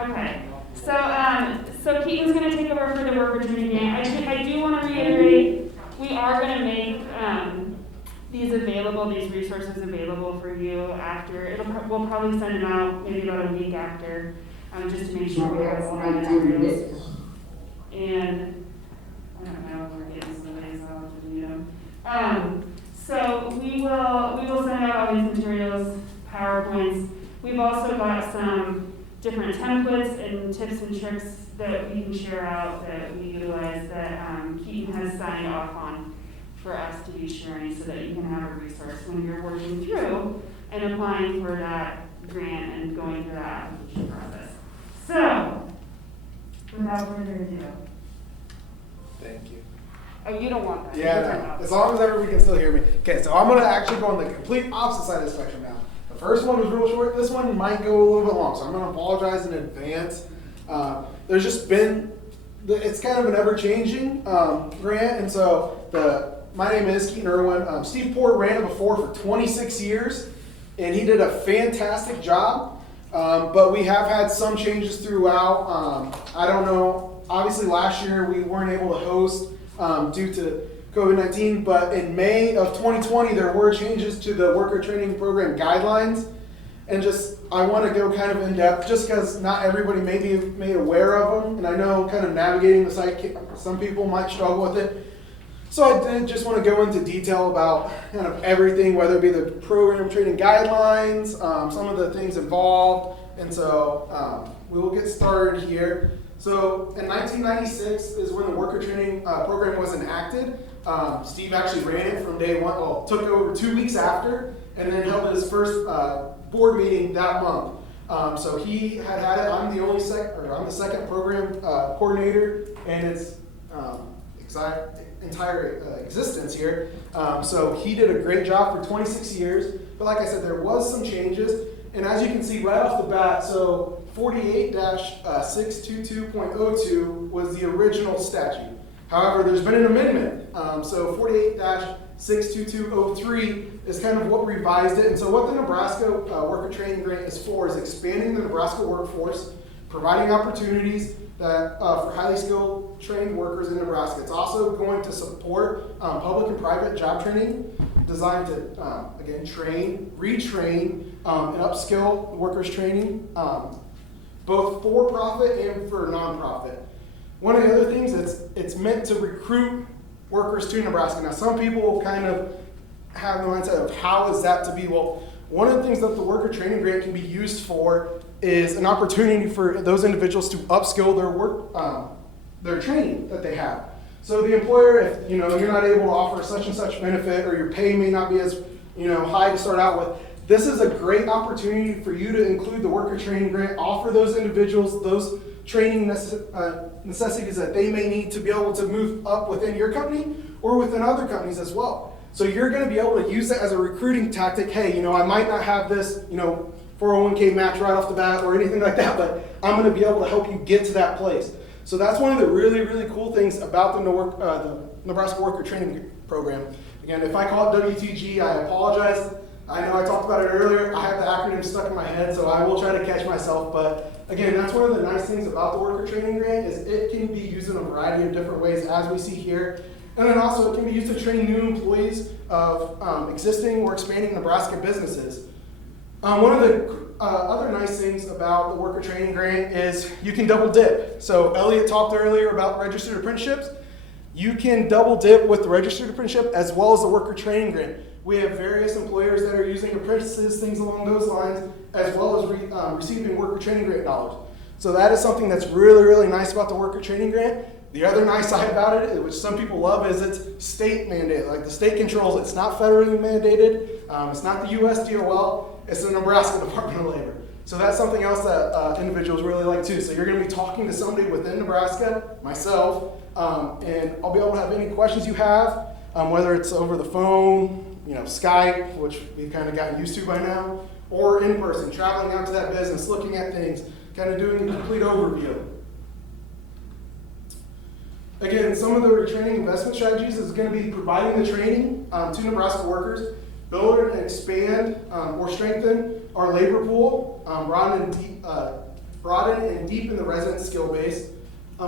Okay. So Keaton's going to take over for the worker training grant. I do want to reiterate, we are going to make these resources available for you after. We'll probably send them out maybe about a week after, just to make sure we have all the materials. And I don't know if we're getting some of these out to you. So we will send out all these materials, PowerPoints. We've also got some different templates and tips and tricks that we can share out that we utilize that Keaton has signed off on for us to be sharing so that you can have a resource when you're working through and applying for that grant and going through that application process. So, without further ado. Thank you. Oh, you don't want that. Yeah, no. As long as everybody can still hear me. Okay, so I'm going to actually go on the complete opposite side of the spectrum now. The first one was real short. This one might go a little bit long, so I'm going to apologize in advance. There's just been, it's kind of an ever-changing grant, and so my name is Keaton Irwin. Steve Port ran it before for 26 years, and he did a fantastic job, but we have had some changes throughout. I don't know, obviously last year we weren't able to host due to COVID-19, but in May of 2020 there were changes to the worker training program guidelines, and I want to go kind of in depth just because not everybody may be made aware of them, and I know kind of navigating the site, some people might struggle with it. So I did just want to go into detail about kind of everything, whether it be the program training guidelines, some of the things involved, and so we will get started here. So in 1996 is when the worker training program was enacted. Steve actually ran it from day one, took over 2 weeks after, and then held his first board meeting that month. So he had it. I'm the second program coordinator, and its entire existence here. So he did a great job for 26 years. But like I said, there was some changes, and as you can see right off the bat, so 48-622.02 was the original statute. However, there's been an amendment. So 48-622.03 is kind of what revised it. And so what the Nebraska Worker Training Grant is for is expanding the Nebraska workforce, providing opportunities that for highly skilled trained workers in Nebraska. It's also going to support public and private job training designed to, again, train, retrain, and upskill workers training, both for profit and for nonprofit. One of the other things is it's meant to recruit workers to Nebraska. Now, some people kind of have the mindset of how is that to be? Well, one of the things that the worker training grant can be used for is an opportunity for those individuals to upskill their work, their training that they have. So the employer, if you're not able to offer such and such benefit, or your pay may not be as high to start out with, this is a great opportunity for you to include the worker training grant, offer those individuals those training necessities that they may need to be able to move up within your company or within other companies as well. So you're going to be able to use that as a recruiting tactic. Hey, I might not have this, 401k match right off the bat or anything like that, but I'm going to be able to help you get to that place. So that's one of the really, really cool things about the Nebraska Worker Training Program. Again, if I call it WTG, I apologize. I know I talked about it earlier. I have the acronym stuck in my head, so I will try to catch myself. But again, that's one of the nice things about the Worker Training Grant is it can be used in a variety of different ways, as we see here. And then also it can be used to train new employees of existing or expanding Nebraska businesses. One of the other nice things about the Worker Training Grant is you can double dip. So Elliot talked earlier about registered apprenticeships. You can double dip with the registered apprenticeship as well as the Worker Training Grant. We have various employers that are using apprentices, things along those lines, as well as receiving Worker Training Grant dollars. So that is something that's really, really nice about the Worker Training Grant. The other nice side about it, which some people love, is it's state mandated. Like the state controls it. It's not federally mandated. It's not the US DOL. It's the Nebraska Department of Labor. So that's something else that individuals really like too. So you're going to be talking to somebody within Nebraska, myself, and I'll be able to have any questions you have, whether it's over the phone, Skype, which we've kind of gotten used to by now, or in person, traveling out to that business, looking at things, kind of doing a complete overview. Again, some of the retraining investment strategies is going to be providing the training to Nebraska workers, build and expand or strengthen our labor pool, broaden and broaden and deepen the resident skill base,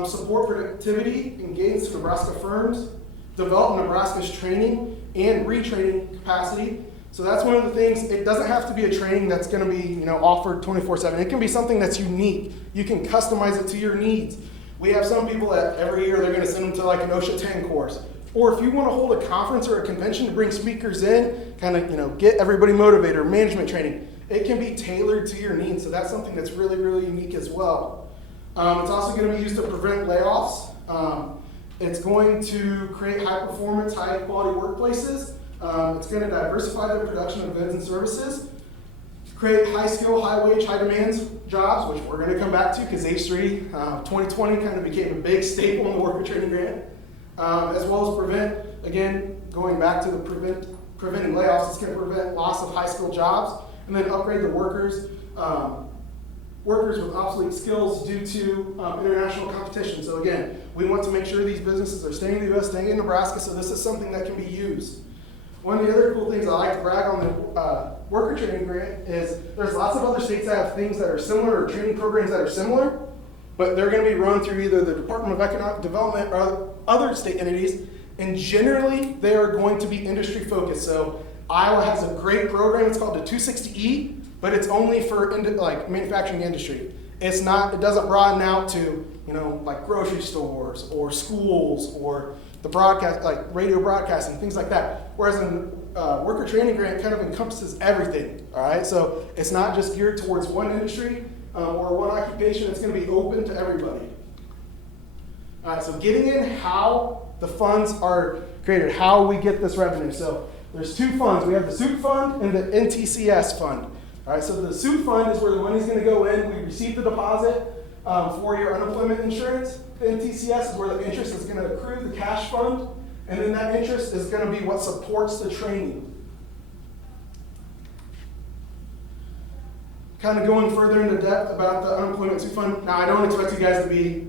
support productivity and gains to Nebraska firms, develop Nebraska's training and retraining capacity. So that's one of the things. It doesn't have to be a training that's going to be offered 24/7. It can be something that's unique. You can customize it to your needs. We have some people that every year they're going to send them to like an OSHA 10 course. Or if you want to hold a conference or a convention to bring speakers in, kind of get everybody motivated, or management training, it can be tailored to your needs. So that's something that's really, really unique as well. It's also going to be used to prevent layoffs. It's going to create high performance, high quality workplaces. It's going to diversify the production of goods and services, create high skill, high wage, high demands jobs, which we're going to come back to because H3 2020 kind of became a big staple in the worker training grant, as well as prevent, again, going back to the preventing layoffs, it's going to prevent loss of high skill jobs, and then upgrade the workers with obsolete skills due to international competition. So again, we want to make sure these businesses are staying in the U.S., staying in Nebraska, so this is something that can be used. One of the other cool things I like to brag on the worker training grant is there's lots of other states that have things that are similar or training programs that are similar, but they're going to be run through either the Department of Economic Development or other state entities, and generally they are going to be industry focused. So Iowa has a great program, it's called the 260E, but it's only for manufacturing industry. It doesn't broaden out to like grocery stores or schools or the broadcast, like radio broadcasting, things like that. Whereas a worker training grant kind of encompasses everything, all right? So it's not just geared towards one industry or one occupation, it's gonna be open to everybody. All right, so getting in how the funds are created, how we get this revenue. So there's two funds. We have the SOUP fund and the NTCS fund. All right, so the SOUP fund is where the money's gonna go in. We receive the deposit for your unemployment insurance. The NTCS is where the interest is going to accrue, the cash fund, and then that interest is going to be what supports the training. Kind of going further into depth about the unemployment SOUP fund. Now, I don't expect you guys to be,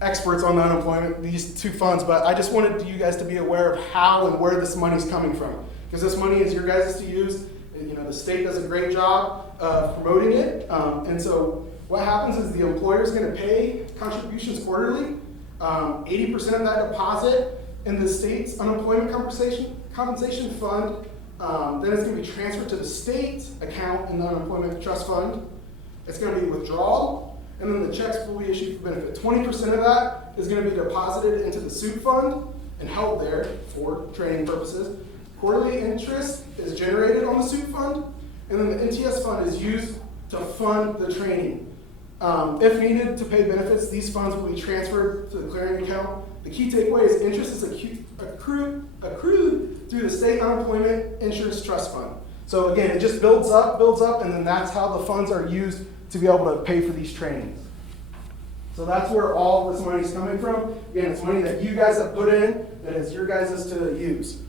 experts on the unemployment, these two funds, but I just wanted you guys to be aware of how and where this money is coming from. Because this money is your guys' to use. The state does a great job of promoting it, and so what happens is the employer is going to pay contributions quarterly, 80% of that deposit in the state's unemployment compensation fund, then it's going to be transferred to the state account in the unemployment trust fund. It's going to be withdrawal, and then the checks will be issued for benefit. 20% of that is going to be deposited into the SOUP fund and held there for training purposes. Quarterly interest is generated on the SOUP fund, and then the NTS fund is used to fund the training. If needed to pay benefits, these funds will be transferred to the clearing account. The key takeaway is interest is accrued through the state unemployment insurance trust fund. So again, it just builds up, and then that's how the funds are used to be able to pay for these trainings. So that's where all this money is coming from. Again, it's money that you guys have put in that is your guys' to use.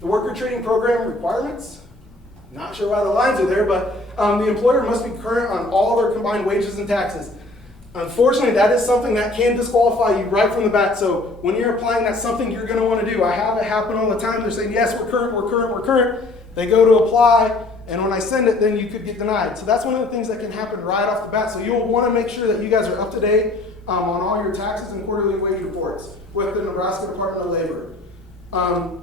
The worker training program requirements. Not sure why the lines are there, but the employer must be current on all their combined wages and taxes. Unfortunately, that is something that can disqualify you right from the bat. So when you're applying, that's something you're going to want to do. I have it happen all the time. They're saying, yes, we're current. They go to apply, and when I send it, then you could get denied. So that's one of the things that can happen right off the bat. So you'll want to make sure that you guys are up to date on all your taxes and quarterly wage reports with the Nebraska Department of Labor.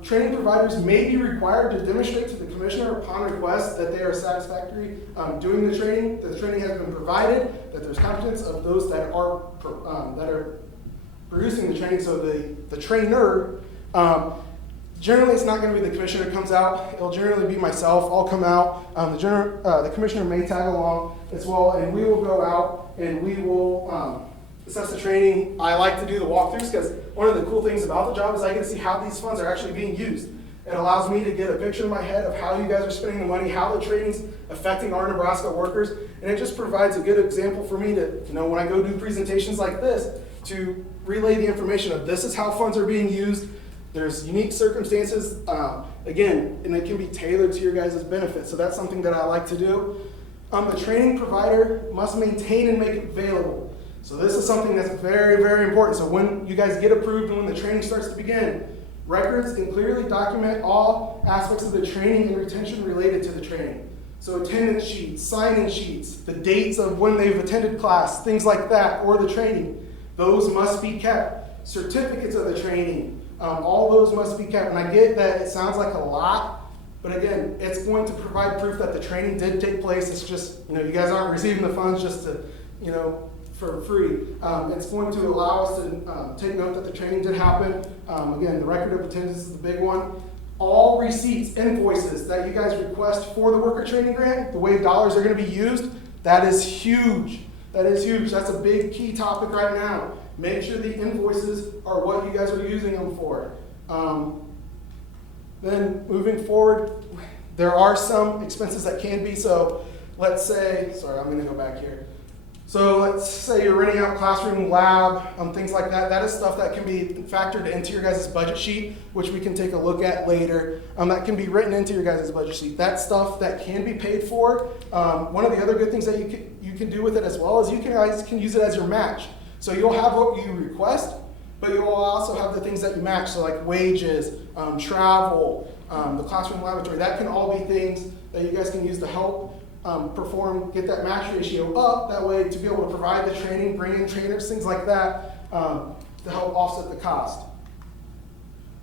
Training providers may be required to demonstrate to the commissioner upon request that they are satisfactory doing the training, that the training has been provided, that there's competence of those that are producing the training. So the trainer, generally it's not going to be the commissioner that comes out. It'll generally be myself. I'll come out. The commissioner may tag along as well, and we will go out and we will assess the training. I like to do the walkthroughs because one of the cool things about the job is I get to see how these funds are actually being used. It allows me to get a picture in my head of how you guys are spending the money, how the training's affecting our Nebraska workers, and it just provides a good example for me to, when I go do presentations like this, to relay the information of this is how funds are being used. There's unique circumstances, again, and it can be tailored to your guys' benefit. So that's something that I like to do. The training provider must maintain and make it available. So this is something that's very, very important. So when you guys get approved and when the training starts to begin, records can clearly document all aspects of the training and retention related to the training. So attendance sheets, sign-in sheets, the dates of when they've attended class, things like that, or the training, those must be kept. Certificates of the training, all those must be kept. And I get that it sounds like a lot, but again, it's going to provide proof that the training did take place. It's just, you guys aren't receiving the funds just to, for free. It's going to allow us to take note that the training did happen. Again, the record of attendance is the big one. All receipts, invoices that you guys request for the worker training grant, the way dollars are going to be used, that is huge. That is huge. That's a big key topic right now. Make sure the invoices are what you guys are using them for. Then moving forward, there are some expenses that can be. So let's say, sorry, I'm going to go back here. So let's say you're renting out classroom, lab, things like that. That is stuff that can be factored into your guys' budget sheet, which we can take a look at later. That can be written into your guys' budget sheet. That's stuff that can be paid for. One of the other good things that you can do with it as well is you guys can use it as your match. So you'll have what you request, but you'll also have the things that you match. So like wages, travel, the classroom laboratory. That can all be things that you guys can use to help get that match ratio up, that way to be able to provide the training, bring in trainers, things like that, to help offset the cost.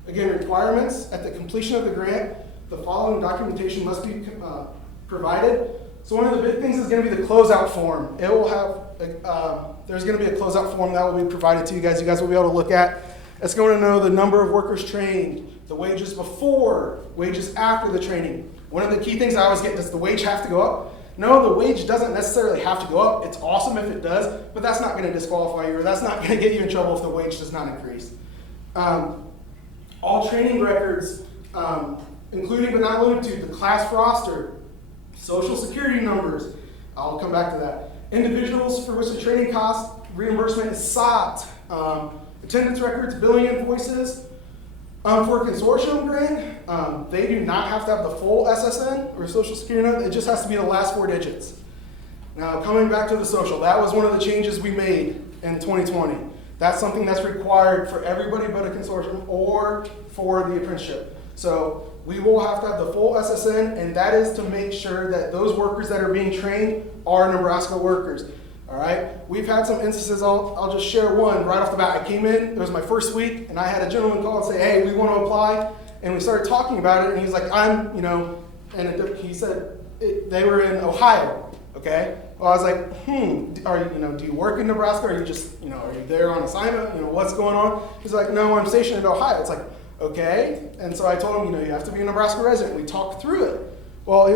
Again, requirements: at the completion of the grant, the following documentation must be provided. So one of the big things is going to be the closeout form. It will have, there's going to be a closeout form that will be provided to you guys. You guys will be able to look at. It's going to know the number of workers trained, the wages before, wages after the training. One of the key things I always get, does the wage have to go up? No, the wage doesn't necessarily have to go up. It's awesome if it does, but that's not going to disqualify you, or that's not going to get you in trouble if the wage does not increase. All training records, including but not limited to the class roster, social security numbers, I'll come back to that. Individuals for which the training cost reimbursement is sought, attendance records, billing invoices. For a consortium grant, they do not have to have the full SSN or social security number. It just has to be the last 4 digits. Now, coming back to the social, that was one of the changes we made in 2020. That's something that's required for everybody but a consortium or for the apprenticeship. So we will have to have the full SSN, and that is to make sure that those workers that are being trained are Nebraska workers. All right, we've had some instances, I'll just share one right off the bat. I came in, it was my first week, and I had a gentleman call and say, hey, we want to apply. And we started talking about it, and he's like, he said they were in Ohio, okay? Well, I was like, do you work in Nebraska? Or are you just, are you there on assignment? What's going on? He's like, no, I'm stationed in Ohio. It's like, okay. And so I told him, you have to be a Nebraska resident. We talked through it. Well,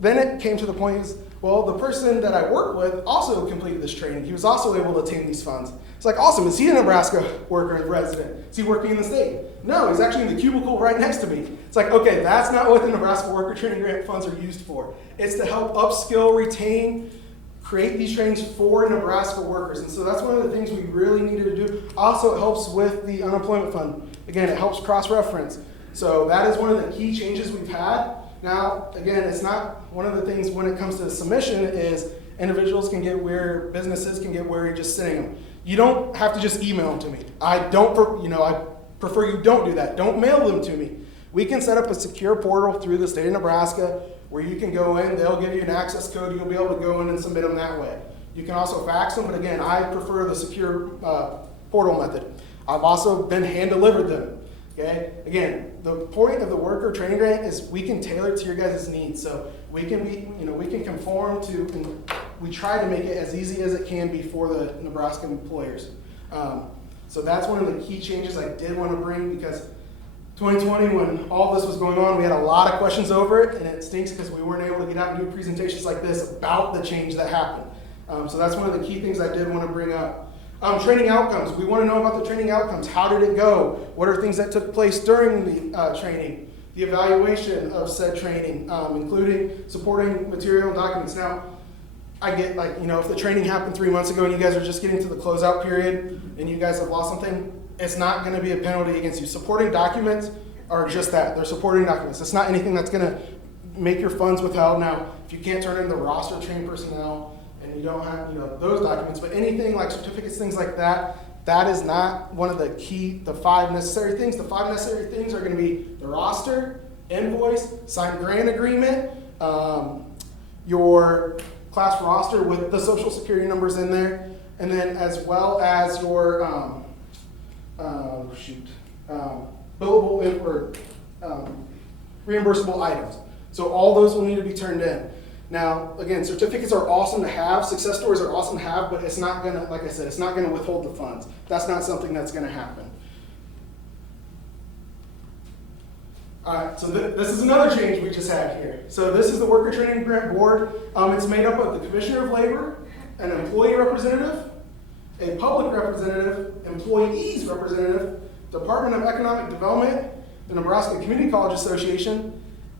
then it came to the point, the person that I work with also completed this training. He was also able to obtain these funds. It's like, awesome. Is he a Nebraska worker and resident? Is he working in the state? No, he's actually in the cubicle right next to me. It's like, okay, that's not what the Nebraska Worker Training Grant funds are used for. It's to help upskill, retain, create these trainings for Nebraska workers. And so that's one of the things we really needed to do. Also, it helps with the unemployment fund. Again, it helps cross-reference. So that is one of the key changes we've had. Now, again, it's not one of the things when it comes to the submission is individuals can get weary, businesses can get weary just sending them. You don't have to just email them to me. I prefer you don't do that. Don't mail them to me. We can set up a secure portal through the state of Nebraska where you can go in, they'll give you an access code, you'll be able to go in and submit them that way. You can also fax them, but again, I prefer the secure portal method. I've also been hand-delivered them. Okay. Again, the point of the worker training grant is we can tailor it to your guys' needs. So we can we can conform to, and we try to make it as easy as it can be for the Nebraska employers. So that's one of the key changes I did want to bring, because 2020, when all this was going on, we had a lot of questions over it, and it stinks because we weren't able to get out and do presentations like this about the change that happened. So that's one of the key things I did want to bring up. Training outcomes. We want to know about the training outcomes. How did it go? What are things that took place during the training? The evaluation of said training, including supporting material and documents. Now, I get if the training happened 3 months ago and you guys are just getting to the closeout period and you guys have lost something, it's not going to be a penalty against you. Supporting documents are just that. They're supporting documents. It's not anything that's going to make your funds withheld. Now, if you can't turn in the roster of trained personnel, and you don't have those documents, but anything like certificates, things like that, that is not one of the 5 necessary things. The 5 necessary things are going to be the roster, invoice, signed grant agreement, your class roster with the social security numbers in there, and then as well as your billable or reimbursable items. So all those will need to be turned in. Now, again, certificates are awesome to have, success stories are awesome to have, but it's not gonna, like I said, it's not gonna withhold the funds. That's not something that's gonna happen. All right, so this is another change we just had here. So this is the Worker Training Grant Board. It's made up of the Commissioner of Labor, an employee representative, a public representative, employees representative, Department of Economic Development, the Nebraska Community College Association,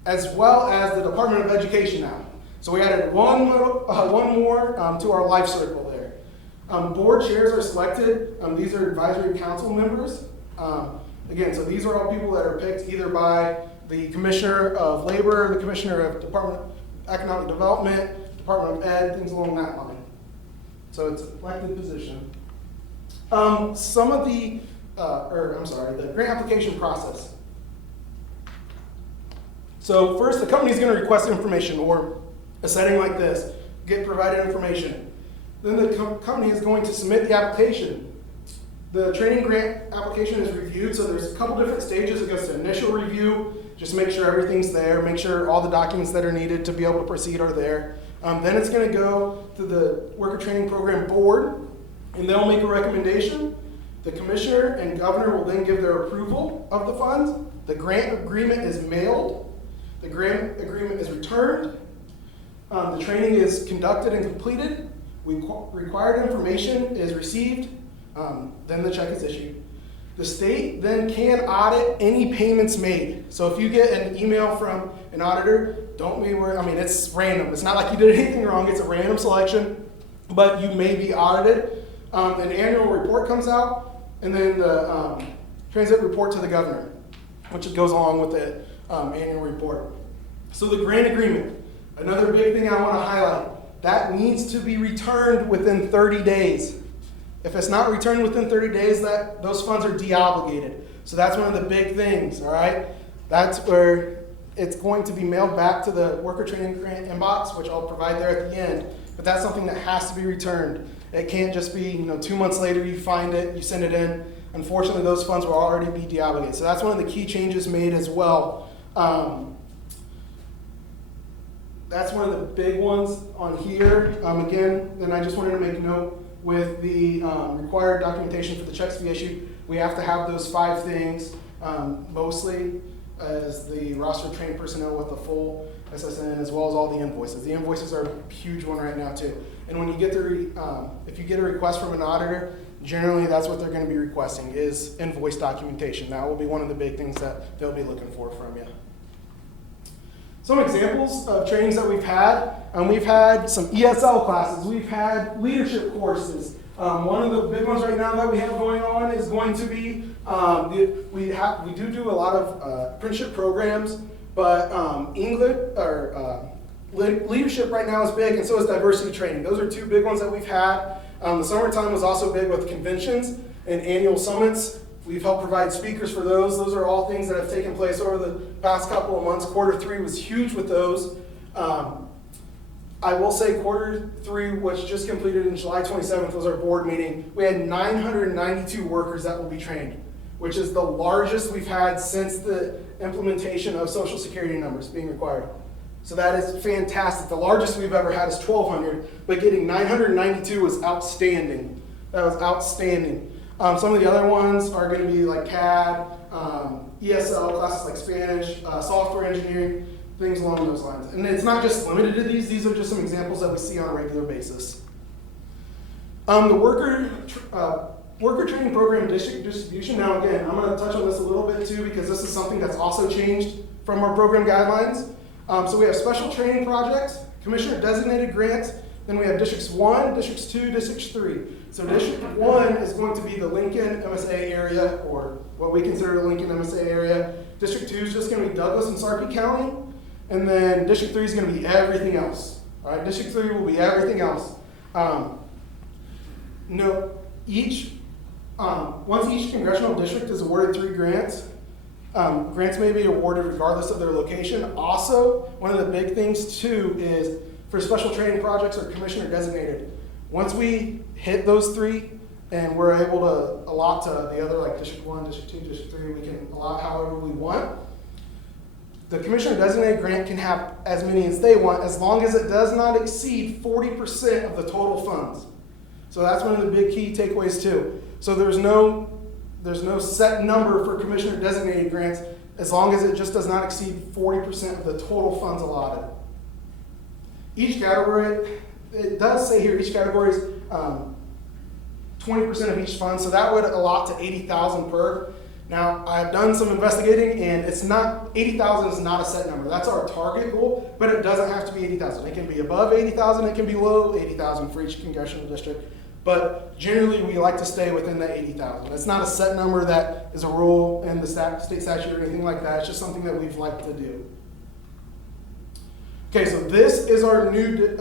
as well as the Department of Education now. So we added one more to our life circle there. Board chairs are selected. These are advisory council members. Again, so these are all people that are picked either by the Commissioner of Labor, the Commissioner of Department of Economic Development, Department of Ed, things along that line. So it's an elected position. Some of the grant application process. So first, the company is going to request information, or a setting like this, get provided information. Then the company is going to submit the application. The training grant application is reviewed, so there's a couple different stages. It goes to initial review, just make sure everything's there, make sure all the documents that are needed to be able to proceed are there. Then it's going to go to the Worker Training Program Board, and they'll make a recommendation. The commissioner and governor will then give their approval of the funds. The grant agreement is mailed. The grant agreement is returned. The training is conducted and completed. Required information is received. Then the check is issued. The state then can audit any payments made. So if you get an email from an auditor, don't be worried. I mean, it's random. It's not like you did anything wrong. It's a random selection, but you may be audited. An annual report comes out, and then the transit report to the governor, which goes along with the annual report. So the grant agreement, another big thing I want to highlight, that needs to be returned within 30 days. If it's not returned within 30 days, those funds are de-obligated. So that's one of the big things, all right? That's where it's going to be mailed back to the Worker Training Grant inbox, which I'll provide there at the end. But that's something that has to be returned. It can't just be, 2 months later you find it, you send it in. Unfortunately, those funds will already be de-obligated. So that's one of the key changes made as well. That's one of the big ones on here. Again, then I just wanted to make note with the required documentation for the checks to be issued. We have to have those 5 things, mostly as the roster of trained personnel with the full SSN, as well as all the invoices. The invoices are a huge one right now too. And when you get if you get a request from an auditor, generally that's what they're going to be requesting is invoice documentation. That will be one of the big things that they'll be looking for from you. Some examples of trainings that we've had some ESL classes, we've had leadership courses. One of the big ones right now that we have going on is going to be, we do a lot of apprenticeship programs, but leadership right now is big, and so is diversity training. Those are 2 big ones that we've had. The summertime was also big with conventions and annual summits. We've helped provide speakers for those. Those are all things that have taken place over the past couple of months. Q3 was huge with those. I will say Q3, which just completed in July 27th, was our board meeting. We had 992 workers that will be trained, which is the largest we've had since the implementation of Social Security numbers being required. So that is fantastic. The largest we've ever had is 1,200, but getting 992 was outstanding. That was outstanding. Some of the other ones are going to be like CAD, ESL classes like Spanish, software engineering, things along those lines. And it's not just limited to these are just some examples that we see on a regular basis. The worker training program distribution. Now again, I'm going to touch on this a little bit too because this is something that's also changed from our program guidelines. So we have special training projects, commissioner designated grants, then we have districts 1, districts 2, districts 3. So district 1 is going to be the Lincoln MSA area, or what we consider the Lincoln MSA area. District 2 is just going to be Douglas and Sarpy County. And then district 3 is going to be everything else. All right, district 3 will be everything else. Once each congressional district is awarded 3 grants, grants may be awarded regardless of their location. Also, one of the big things too is for special training projects are commissioner designated. Once we hit those 3 and we're able to allot to the other, like District 1, District 2, District 3, we can allot however we want. The commissioner designated grant can have as many as they want as long as it does not exceed 40% of the total funds. So that's one of the big key takeaways too. So there's no set number for commissioner designated grants as long as it just does not exceed 40% of the total funds allotted. Each category, it does say here, each category is 20% of each fund, so that would allot to $80,000 per. Now, I've done some investigating, and it's not, 80,000 is not a set number. That's our target goal, but it doesn't have to be 80,000. It can be above 80,000, it can be below 80,000 for each congressional district. But generally, we like to stay within the 80,000. It's not a set number that is a rule in the state statute or anything like that. It's just something that we've liked to do. Okay, so this is our new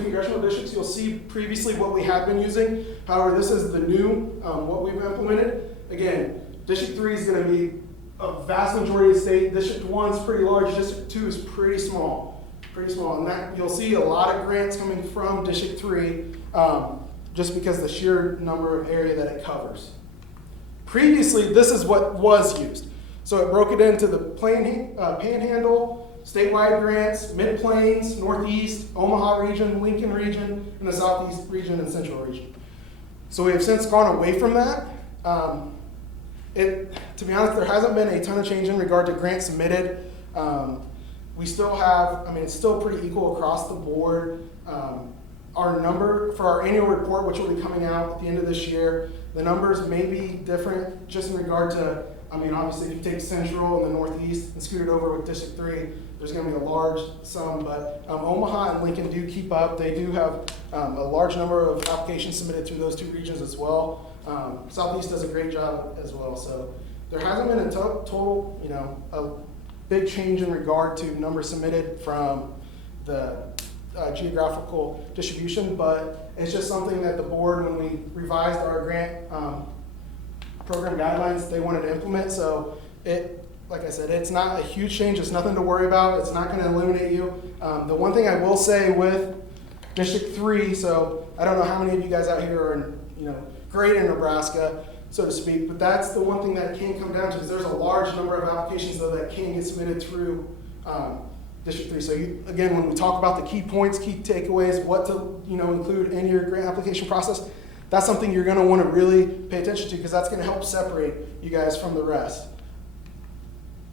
congressional districts. You'll see previously what we have been using. However, this is the new, what we've implemented. Again, District 3 is going to be a vast majority of the state. District 1 is pretty large. District 2 is pretty small. And that you'll see a lot of grants coming from District 3 just because the sheer number of area that it covers. Previously, this is what was used. So it broke it into the Panhandle, statewide grants, Mid-Plains, Northeast, Omaha region, Lincoln region, and the Southeast region and Central region. So we have since gone away from that. To be honest, there hasn't been a ton of change in regard to grants submitted. We still have, it's still pretty equal across the board. Our number for our annual report, which will be coming out at the end of this year, the numbers may be different just in regard to, obviously if you take Central and the Northeast and scoot it over with District 3, there's going to be a large sum, but Omaha and Lincoln do keep up. They do have a large number of applications submitted through those 2 regions as well. Southeast does a great job as well. So there hasn't been a total, a big change in regard to numbers submitted from the geographical distribution, but it's just something that the board, when we revised our grant program guidelines, they wanted to implement. So like I said, it's not a huge change. It's nothing to worry about. It's not going to eliminate you. The one thing I will say with District 3, so I don't know how many of you guys out here are great in Nebraska, so to speak, but that's the one thing that can come down to is there's a large number of applications though that can get submitted through District 3. So again, when we talk about the key points, key takeaways, what to include in your grant application process, that's something you're going to want to really pay attention to because that's going to help separate you guys from the rest.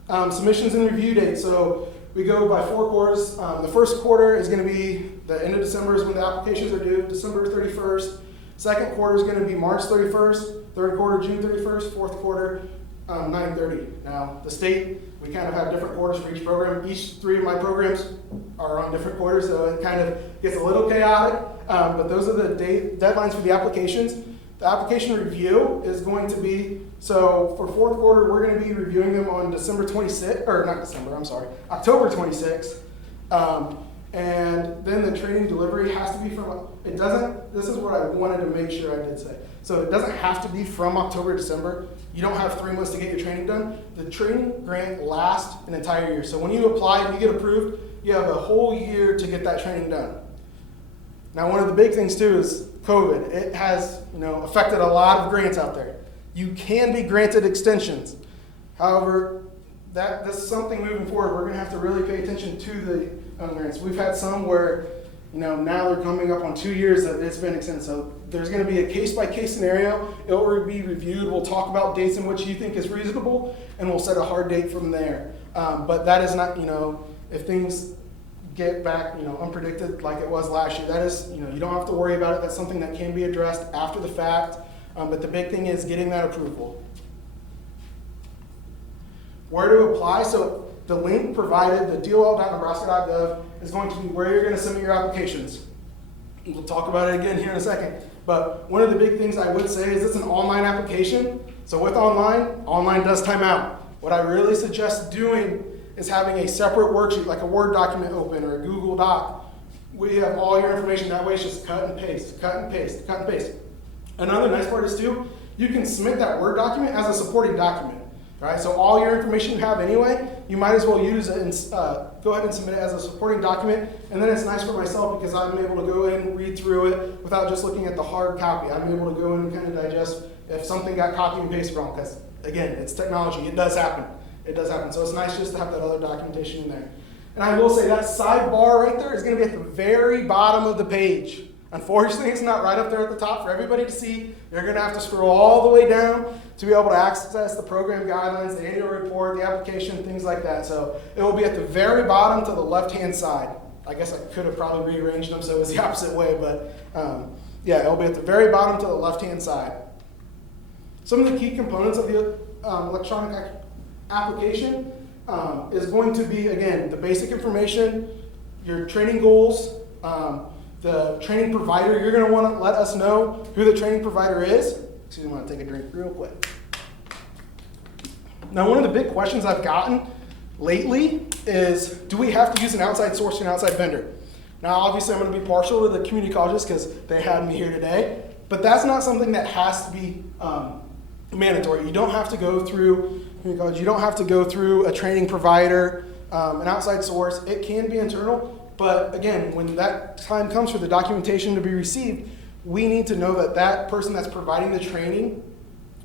Submissions and review dates. So we go by 4 quarters. The first quarter is going to be the end of December is when the applications are due, December 31st. Second quarter is going to be March 31st. Third quarter, June 31st. Fourth quarter, 9/30. Now, the state, we kind of have different quarters for each program. Each 3 of my programs are on different quarters, so it kind of gets a little chaotic. But those are the deadlines for the applications. The application review is going to be, so for 4th quarter, we're going to be reviewing them on October 26th. And then the training delivery has to be from, this is what I wanted to make sure I did say. So it doesn't have to be from October to December. You don't have 3 months to get your training done. The training grant lasts an entire year. So when you apply and you get approved, you have a whole year to get that training done. Now, one of the big things too is COVID. It has, affected a lot of grants out there. You can be granted extensions. However, that's something moving forward. We're going to have to really pay attention to the grants. We've had some where, now they're coming up on 2 years that it's been extended. So there's going to be a case-by-case scenario. It will be reviewed. We'll talk about dates in which you think is reasonable, and we'll set a hard date from there. But that is not, if things get back, unpredicted like it was last year, that is, you don't have to worry about it. That's something that can be addressed after the fact. But the big thing is getting that approval. Where to apply? So the link provided, the dol.nebraska.gov, is going to be where you're going to submit your applications. We'll talk about it again here in a second. But one of the big things I would say is it's an online application. So with online does time out. What I really suggest doing is having a separate worksheet, like a Word document open or a Google Doc. We have all your information. That way it's just cut and paste, cut and paste, cut and paste. Another nice part is too, you can submit that Word document as a supporting document. All right, so all your information you have anyway, you might as well use it and go ahead and submit it as a supporting document. And then it's nice for myself because I'm able to go in and read through it without just looking at the hard copy. I'm able to go in and kind of digest if something got copy and pasted wrong, because again, it's technology. It does happen. It does happen. So it's nice just to have that other documentation in there. And I will say that sidebar right there is going to be at the very bottom of the page. Unfortunately, it's not right up there at the top for everybody to see. You're going to have to scroll all the way down to be able to access the program guidelines, the annual report, the application, things like that. So it will be at the very bottom to the left-hand side. I guess I could have probably rearranged them so it was the opposite way, but yeah, it will be at the very bottom to the left-hand side. Some of the key components of the electronic application is going to be, again, the basic information, your training goals, the training provider. You're going to want to let us know who the training provider is. Excuse me, I want to take a drink real quick. Now, one of the big questions I've gotten lately is, do we have to use an outside source or an outside vendor? Now, obviously, I'm going to be partial to the community colleges because they had me here today, but that's not something that has to be mandatory. You don't have to go through community college. You don't have to go through a training provider, an outside source. It can be internal. But again, when that time comes for the documentation to be received, we need to know that that person that's providing the training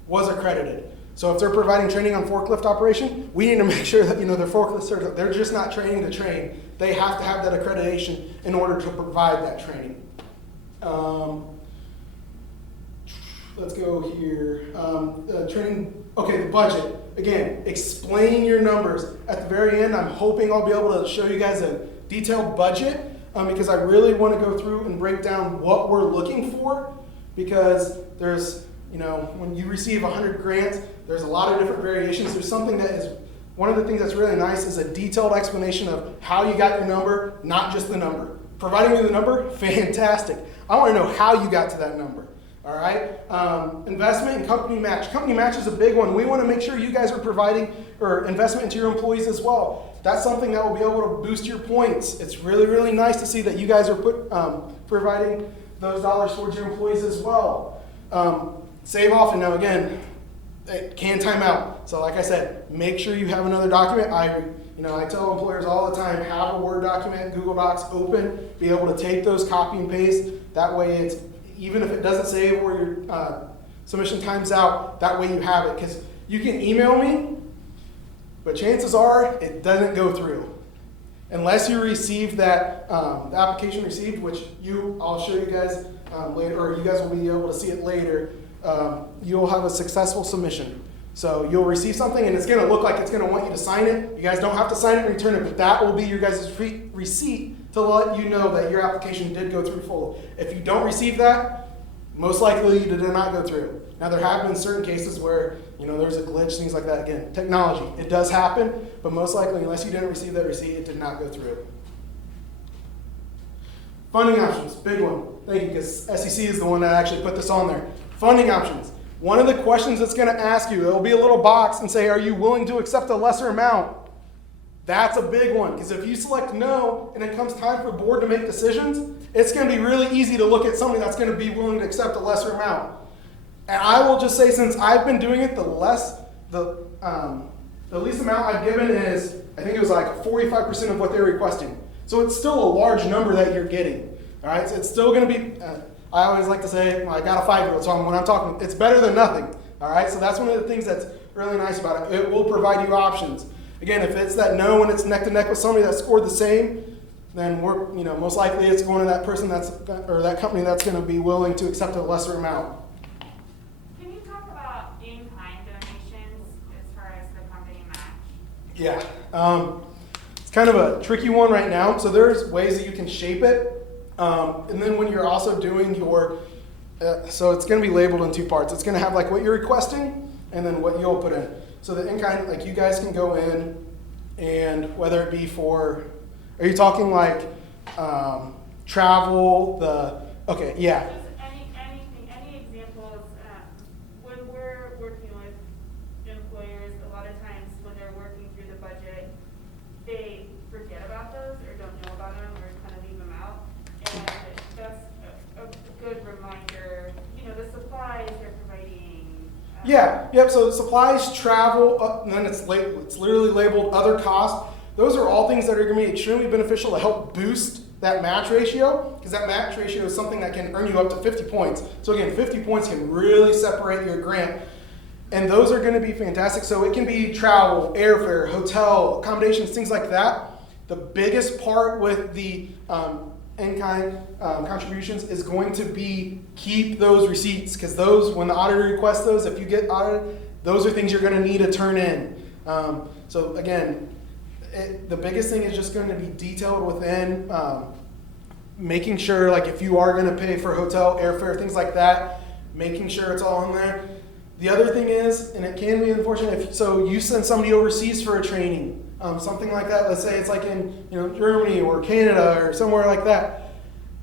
was accredited. So if they're providing training on forklift operation, we need to make sure that they're forklift certified. They're just not training to train. They have to have that accreditation in order to provide that training. Let's go here. Training. Okay, the budget. Again, explain your numbers. At the very end, I'm hoping I'll be able to show you guys a detailed budget because I really want to go through and break down what we're looking for, because there's, when you receive 100 grants, there's a lot of different variations. There's something that is, one of the things that's really nice is a detailed explanation of how you got your number, not just the number. Providing me the number, fantastic. I want to know how you got to that number. All right, investment and company match. Company match is a big one. We want to make sure you guys are providing or investment into your employees as well. That's something that will be able to boost your points. It's really, really nice to see that you guys are providing those dollars towards your employees as well. Save often. Now again, it can time out. So like I said, make sure you have another document. I tell employers all the time, have a Word document, Google Docs open, be able to take those, copy and paste. That way it's, even if it doesn't save or your submission times out, that way you have it. Because you can email me, but chances are it doesn't go through. Unless you receive that, the application received, which I'll show you guys later, or you guys will be able to see it later, you'll have a successful submission. So you'll receive something and it's going to look like it's going to want you to sign it. You guys don't have to sign it and return it, but that will be your guys' receipt to let you know that your application did go through full. If you don't receive that, most likely you did not go through. Now there have been certain cases where there's a glitch, things like that. Again, technology, it does happen, but most likely unless you didn't receive that receipt, it did not go through. Funding options, big one. Thank you, because SEC is the one that actually put this on there. Funding options. One of the questions it's going to ask you, it'll be a little box and say, are you willing to accept a lesser amount? That's a big one, because if you select no and it comes time for the board to make decisions, it's going to be really easy to look at somebody that's going to be willing to accept a lesser amount. And I will just say, since I've been doing it, the least amount I've given is, I think it was like 45% of what they're requesting. So it's still a large number that you're getting. All right, so it's still going to be, I always like to say, I got a 5-year-old, so when I'm talking, it's better than nothing. All right, so that's one of the things that's really nice about it. It will provide you options. Again, if it's that no and it's neck to neck with somebody that scored the same, then we're, most likely it's going to that person or that company that's going to be willing to accept a lesser amount. Can you talk about in-kind donations as far as the company match? Yeah, it's kind of a tricky one right now. So there's ways that you can shape it. And then when you're also doing your, so it's going to be labeled in 2 parts. It's going to have like what you're requesting and then what you'll put in. So the in-kind, like you guys can go in and whether it be for, are you talking like travel, okay, yeah. Just anything, any examples, when we're working with employers, a lot of times when they're working through the budget, they forget about those or don't know about them or kind of leave them out. And that's a good reminder, the supplies they're providing, Yeah, yep, so supplies, travel, and then it's literally labeled other costs. Those are all things that are gonna be extremely beneficial to help boost that match ratio, because that match ratio is something that can earn you up to 50 points. So again, 50 points can really separate your grant. And those are gonna be fantastic. So it can be travel, airfare, hotel, accommodations, things like that. The biggest part with the in-kind contributions is going to be keep those receipts, because those, when the auditor requests those, if you get audited, those are things you're going to need to turn in. So again, the biggest thing is just going to be detailed within making sure, like if you are going to pay for hotel, airfare, things like that, making sure it's all in there. The other thing is, and it can be unfortunate, so you send somebody overseas for a training, something like that. Let's say it's like in Germany or Canada or somewhere like that,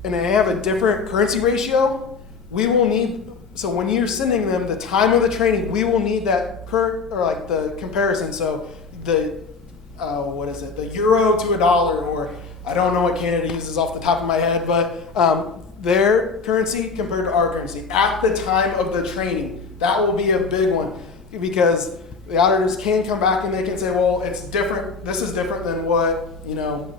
and they have a different currency ratio. We will need, so when you're sending them the time of the training, we will need that the comparison. So the the euro to a dollar, or I don't know what Canada uses off the top of my head, but their currency compared to our currency at the time of the training. That will be a big one, because the auditors can come back and they can say, well, it's different. This is different than what,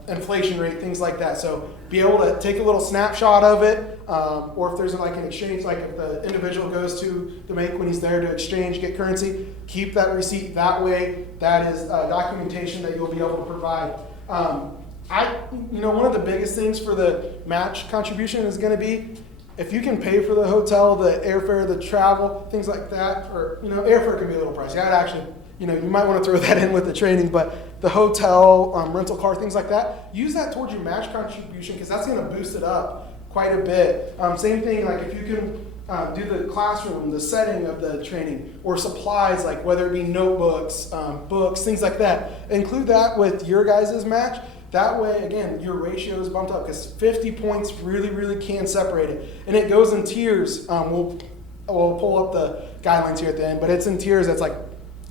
inflation rate, things like that. So be able to take a little snapshot of it, or if there's like an exchange, like if the individual goes to the bank when he's there to exchange, get currency, keep that receipt that way. That is documentation that you'll be able to provide. One of the biggest things for the match contribution is going to be, if you can pay for the hotel, the airfare, the travel, things like that, or, airfare can be a little pricey. I'd actually, you might want to throw that in with the training, but the hotel, rental car, things like that, use that towards your match contribution, because that's going to boost it up quite a bit. Same thing, like if you can do the classroom, the setting of the training, or supplies, like whether it be notebooks, books, things like that, include that with your guys' match. That way, again, your ratio is bumped up, because 50 points really, really can separate it. And it goes in tiers. We'll pull up the guidelines here at the end, but it's in tiers. That's like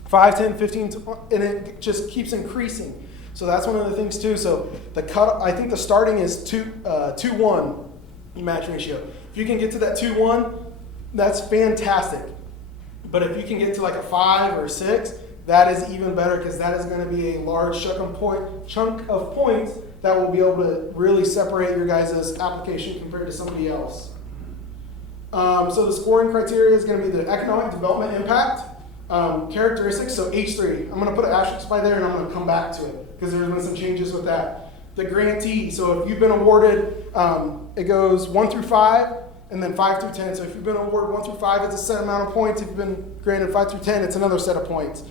5, 10, 15, and it just keeps increasing. So that's one of the things too. So I think the starting is 2-1 match ratio. If you can get to that 2-1, that's fantastic. But if you can get to like a 5 or 6, that is even better, because that is going to be a large chunk of points that will be able to really separate your guys' application compared to somebody else. So the scoring criteria is going to be the economic development impact, characteristics, so H3. I'm going to put an asterisk by there, and I'm going to come back to it, because there's been some changes with that. The grantee, so if you've been awarded, it goes 1 through 5, and then 5 through 10. So if you've been awarded 1 through 5, it's a set amount of points. If you've been granted 5 through 10, it's another set of points.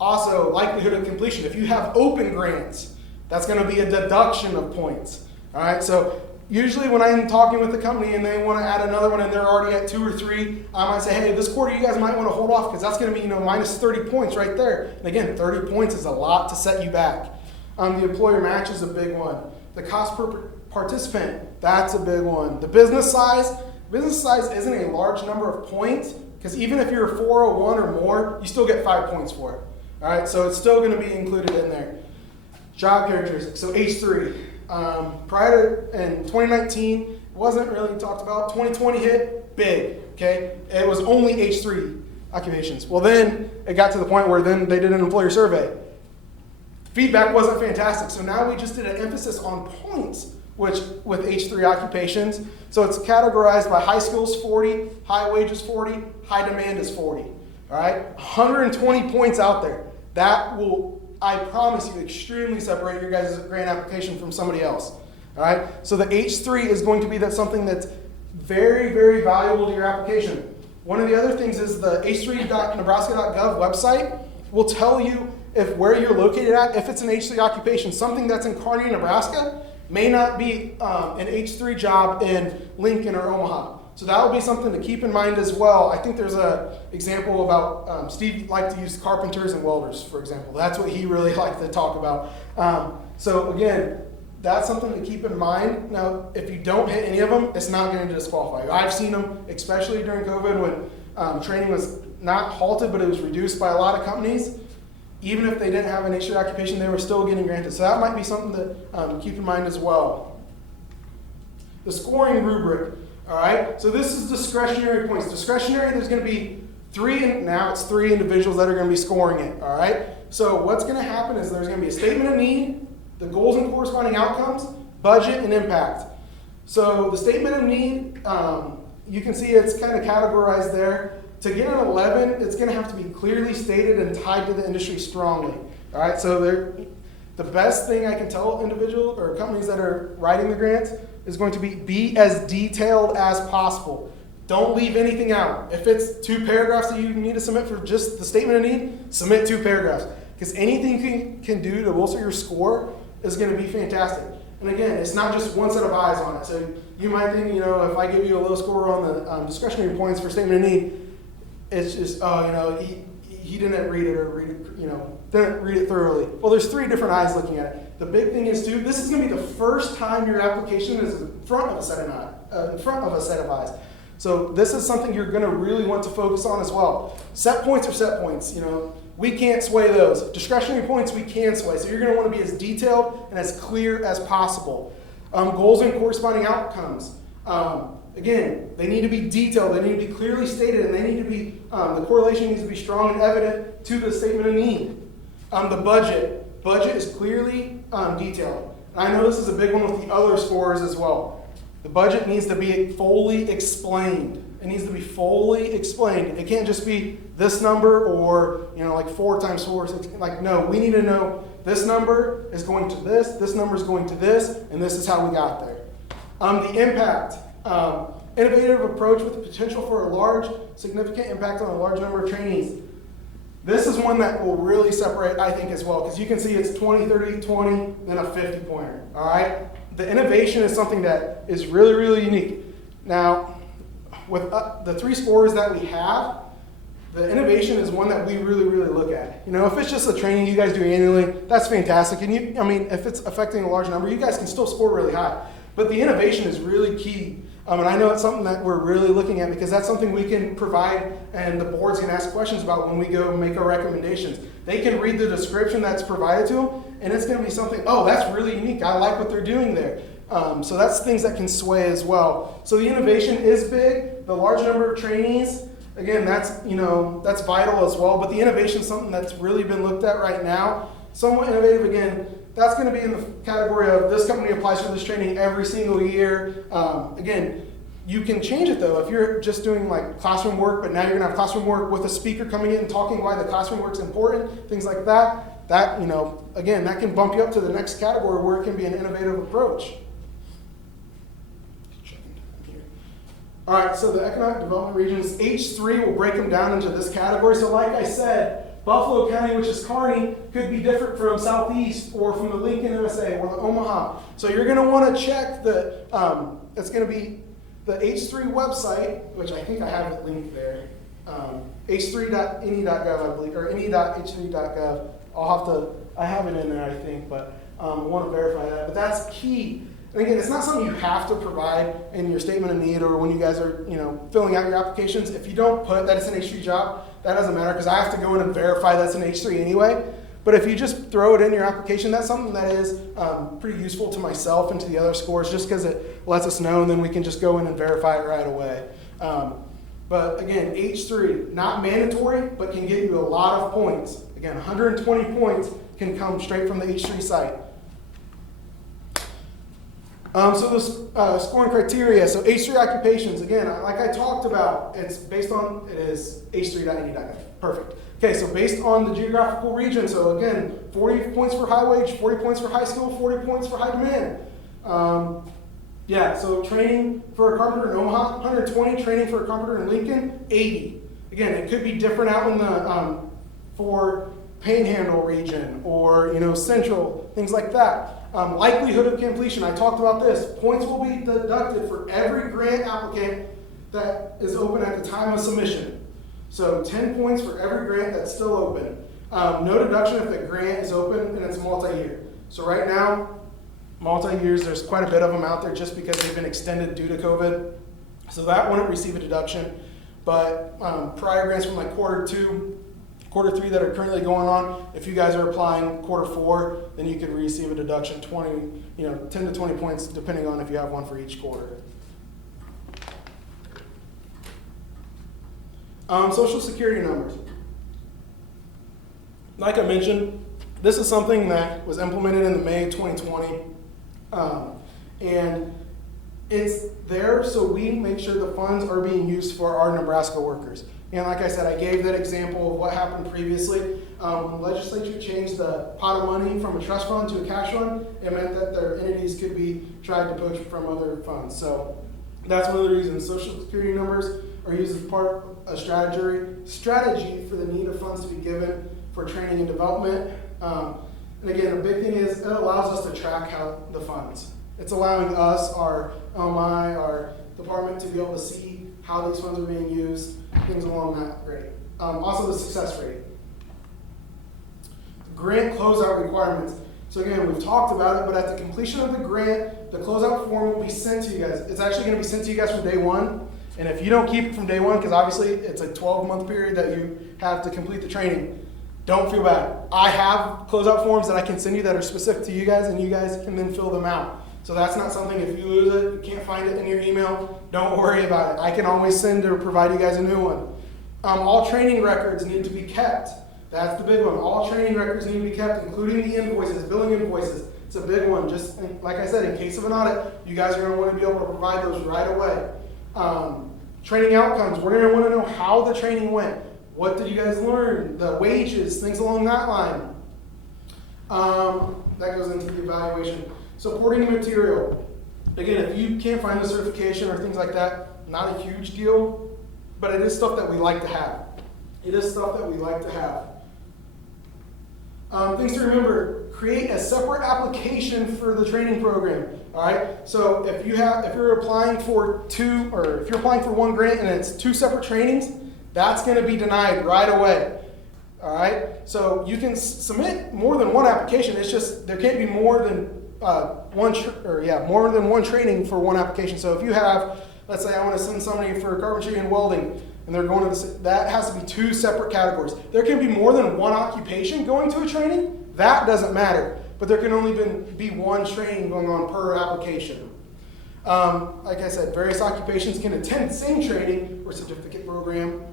Also, likelihood of completion. If you have open grants, that's going to be a deduction of points. All right. So usually when I'm talking with the company and they want to add another one and they're already at 2 or 3, I might say, hey, this quarter you guys might want to hold off, because that's going to be minus 30 points right there. And again, 30 points is a lot to set you back. The employer match is a big one. The cost per participant, that's a big one. The business size isn't a large number of points, because even if you're a 401 or more, you still get 5 points for it. All right, so it's still going to be included in there. Job characteristics, so H3. Prior to, in 2019, it wasn't really talked about. 2020 hit big, okay? It was only H3 occupations. Well, then it got to the point where then they did an employer survey. Feedback wasn't fantastic, so now we just did an emphasis on points, which with H3 occupations. So it's categorized by high skills 40, high wages 40, high demand is 40. All right, 120 points out there. That will, I promise you, extremely separate your guys' grant application from somebody else. All right, so the H3 is going to be something that's very, very valuable to your application. One of the other things is the h3.nebraska.gov website will tell you if where you're located at, if it's an H3 occupation, something that's in Kearney, Nebraska, may not be an H3 job in Lincoln or Omaha. So that will be something to keep in mind as well. I think there's an example about Steve liked to use carpenters and welders, for example. That's what he really liked to talk about. So again, that's something to keep in mind. Now, if you don't hit any of them, it's not going to disqualify you. I've seen them, especially during COVID when training was not halted, but it was reduced by a lot of companies. Even if they didn't have an H3 occupation, they were still getting granted. So that might be something to keep in mind as well. The scoring rubric, all right? So this is discretionary points. Discretionary, there's going to be Now it's 3 individuals that are going to be scoring it, all right? So what's going to happen is there's going to be a statement of need, the goals and corresponding outcomes, budget, and impact. So the statement of need, you can see it's kind of categorized there. To get an 11, it's going to have to be clearly stated and tied to the industry strongly. All right, so the best thing I can tell individuals or companies that are writing the grants is going to be as detailed as possible. Don't leave anything out. If it's 2 paragraphs that you need to submit for just the statement of need, submit 2 paragraphs. Because anything you can do to bolster your score is going to be fantastic. And again, it's not just one set of eyes on it. So you might think, if I give you a low score on the discretionary points for statement of need, it's just, he didn't read it didn't read it thoroughly. Well, there's 3 different eyes looking at it. The big thing is, too, this is going to be the first time your application is in front of a set of eyes. So this is something you're going to really want to focus on as well. Set points are set points. We can't sway those. Discretionary points we can sway. So you're going to want to be as detailed and as clear as possible. Goals and corresponding outcomes. Again, they need to be detailed. They need to be clearly stated, and they need to be the correlation needs to be strong and evident to the statement of need. The budget is clearly detailed. And I know this is a big one with the other scores as well. The budget needs to be fully explained. It needs to be fully explained. It can't just be this number or, like 4 times 4, 6. No, we need to know this number is going to this number is going to this, and this is how we got there. The impact. Innovative approach with the potential for a large, significant impact on a large number of trainees. This is one that will really separate, I think, as well, because you can see it's 20, 30, 20, then a 50-pointer, all right? The innovation is something that is really, really unique. Now, with the 3 scores that we have, the innovation is one that we really, really look at. If it's just a training you guys do annually, that's fantastic. And if it's affecting a large number, you guys can still score really high. But the innovation is really key. And I know it's something that we're really looking at because that's something we can provide and the boards can ask questions about when we go make our recommendations. They can read the description that's provided to them, and it's going to be something, that's really unique. I like what they're doing there. So that's things that can sway as well. So the innovation is big. The large number of trainees, again, that's vital as well. But the innovation is something that's really been looked at right now. Somewhat innovative, again, that's going to be in the category of this company applies for this training every single year. Again, you can change it though. If you're just doing like classroom work, but now you're going to have classroom work with a speaker coming in and talking why the classroom work's important, things like that, again, that can bump you up to the next category where it can be an innovative approach. All right, so the economic development regions, H3 will break them down into this category. So like I said, Buffalo County, which is Kearney, could be different from Southeast or from the Lincoln MSA or the Omaha. So you're going to want to check it's going to be the H3 website, which I think I have it linked there, h3.ne.gov, I believe, or ne.h3.gov. I have it in there, I think, but I want to verify that. But that's key. And again, it's not something you have to provide in your statement of need or when you guys are, filling out your applications. If you don't put that it's an H3 job, that doesn't matter because I have to go in and verify that's an H3 anyway. But if you just throw it in your application, that's something that is pretty useful to myself and to the other scores just because it lets us know and then we can just go in and verify it right away. But again, H3, not mandatory, but can get you a lot of points. Again, 120 points can come straight from the H3 site. So the scoring criteria, so H3 occupations, again, like I talked about, it is h3.ne.gov. Perfect. Okay, so based on the geographical region, so again, 40 points for high wage, 40 points for high skill, 40 points for high demand. So training for a carpenter in Omaha, 120, training for a carpenter in Lincoln, 80. Again, it could be different out in the, for Panhandle region or, Central, things like that. Likelihood of completion, I talked about this. Points will be deducted for every grant applicant that is open at the time of submission. So 10 points for every grant that's still open. No deduction if the grant is open and it's multi-year. So right now, multi-years, there's quite a bit of them out there just because they've been extended due to COVID. So that wouldn't receive a deduction. But prior grants from like quarter 2, quarter 3 that are currently going on, if you guys are applying quarter 4, then you could receive a deduction 10 to 20 points depending on if you have one for each quarter. Social security numbers. Like I mentioned, this is something that was implemented in the May 2020, and it's there so we make sure the funds are being used for our Nebraska workers. And like I said, I gave that example of what happened previously. When the legislature changed the pot of money from a trust fund to a cash fund, it meant that their entities could be tried to poach from other funds. So that's one of the reasons. Social security numbers are used as part of a strategy for the need of funds to be given for training and development. And again, a big thing is it allows us to track how the funds. It's allowing us, our OMI, our department, to be able to see how these funds are being used, things along that rate. Also the success rate. Grant closeout requirements. So again, we've talked about it, but at the completion of the grant, the closeout form will be sent to you guys. It's actually going to be sent to you guys from day one. And if you don't keep it from day one, because obviously it's a 12-month period that you have to complete the training, don't feel bad. I have closeout forms that I can send you that are specific to you guys, and you guys can then fill them out. So that's not something, if you lose it, you can't find it in your email, don't worry about it. I can always send or provide you guys a new one. All training records need to be kept. That's the big one. All training records need to be kept, including the invoices, billing invoices. It's a big one. Just like I said, in case of an audit, you guys are going to want to be able to provide those right away. Training outcomes. We're going to want to know how the training went. What did you guys learn? The wages, things along that line. That goes into the evaluation. Supporting material. Again, if you can't find the certification or things like that, not a huge deal, but it is stuff that we like to have. It is stuff that we like to have. Things to remember: create a separate application for the training program. All right. So if you're applying for one grant and it's two separate trainings, that's going to be denied right away. All right. So you can submit more than one application. It's just there can't be more than more than one training for one application. So if you have, let's say I want to send somebody for carpentry and welding, and they're going to that has to be two separate categories. There can be more than one occupation going to a training. That doesn't matter. But there can only be one training going on per application. Like I said, various occupations can attend the same training or certificate program.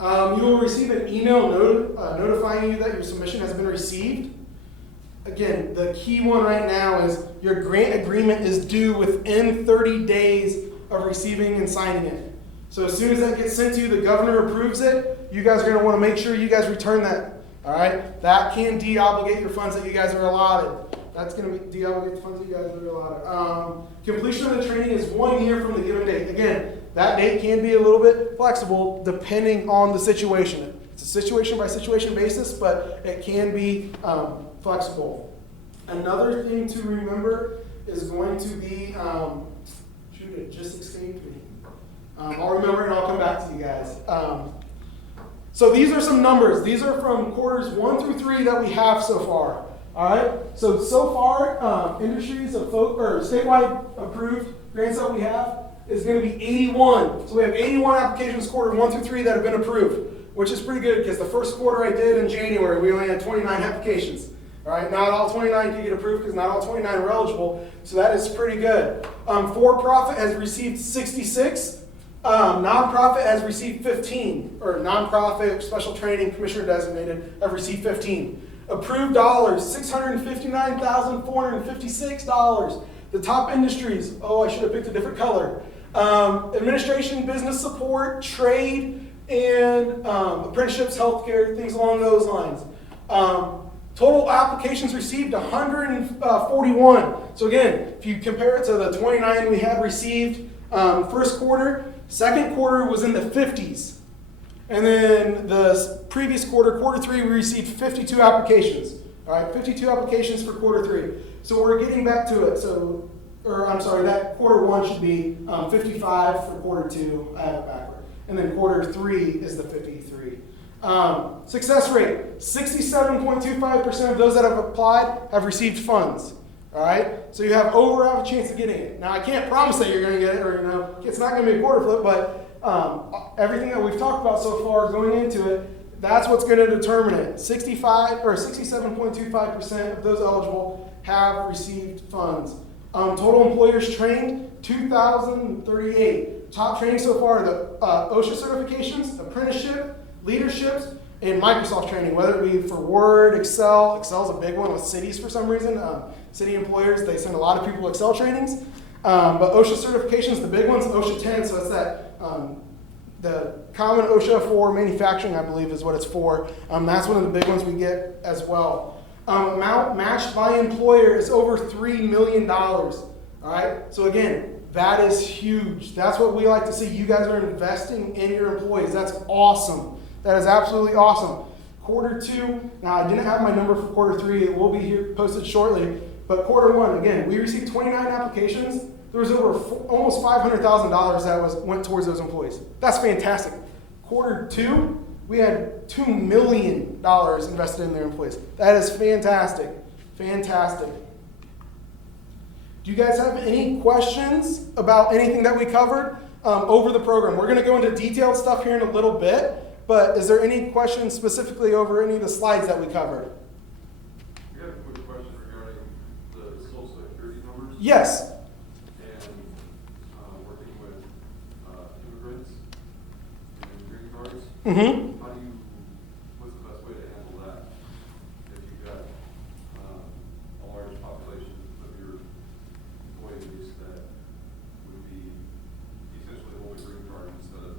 You will receive an email notifying you that your submission has been received. Again, the key one right now is your grant agreement is due within 30 days of receiving and signing it. So as soon as that gets sent to you, the governor approves it, you guys are going to want to make sure you guys return that. All right? That can de-obligate your funds that you guys are allotted. That's going to de-obligate the funds that you guys are allotted. Completion of the training is 1 year from the given date. Again, that date can be a little bit flexible depending on the situation. It's a situation by situation basis, but it can be flexible. Another thing to remember is going to be, it just escaped me. I'll remember and I'll come back to you guys. So these are some numbers. These are from quarters 1 through 3 that we have so far. All right. So far, industries of statewide approved grants that we have is going to be 81. So we have 81 applications quarter 1 through 3 that have been approved, which is pretty good because the first quarter I did in January, we only had 29 applications. All right, not all 29 can get approved because not all 29 are eligible, so that is pretty good. For-profit has received 66. Nonprofit has received 15, or nonprofit, special training, commissioner designated have received 15. Approved dollars, $659,456. The top industries, I should have picked a different color. Administration, business support, trade, and apprenticeships, healthcare, things along those lines. Total applications received 141. So again, if you compare it to the 29 we had received first quarter, second quarter was in the 50s. And then the previous quarter, quarter 3, we received 52 applications. All right, 52 applications for quarter 3. So we're getting back to it. That quarter 1 should be 55 for quarter 2. I have it backward. And then quarter 3 is the 53. Success rate, 67.25% of those that have applied have received funds. All right, so you have a chance of getting it. Now I can't promise that you're going to get it, or it's not going to be a quarter flip, but everything that we've talked about so far going into it, that's what's going to determine it. 67.25% of those eligible have received funds. Total employers trained, 2,038. top training so far are the OSHA certifications, apprenticeship, leaderships, and Microsoft training, whether it be for Word, Excel. Excel's a big one with cities for some reason. City employers, they send a lot of people Excel trainings. But OSHA certifications, the big ones, OSHA 10, so it's that the common OSHA for manufacturing, I believe is what it's for. That's one of the big ones we get as well. Amount matched by employer is over $3 million. All right, so again, that is huge. That's what we like to see. You guys are investing in your employees. That's awesome. That is absolutely awesome. Quarter 2, now I didn't have my number for quarter 3. It will be here posted shortly. But quarter 1, again, we received 29 applications. There was over almost $500,000 that went towards those employees. That's fantastic. Quarter 2, we had $2 million invested in their employees. That is fantastic. Fantastic. Do you guys have any questions about anything that we covered over the program? We're going to go into detailed stuff here in a little bit, but is there any questions specifically over any of the slides that we covered? We have a quick question regarding the Social Security numbers. Yes. And working with immigrants and green cards. Mm-hmm. What's the best way to handle that? If you've got a large population of your employees that would be essentially holding a green card instead of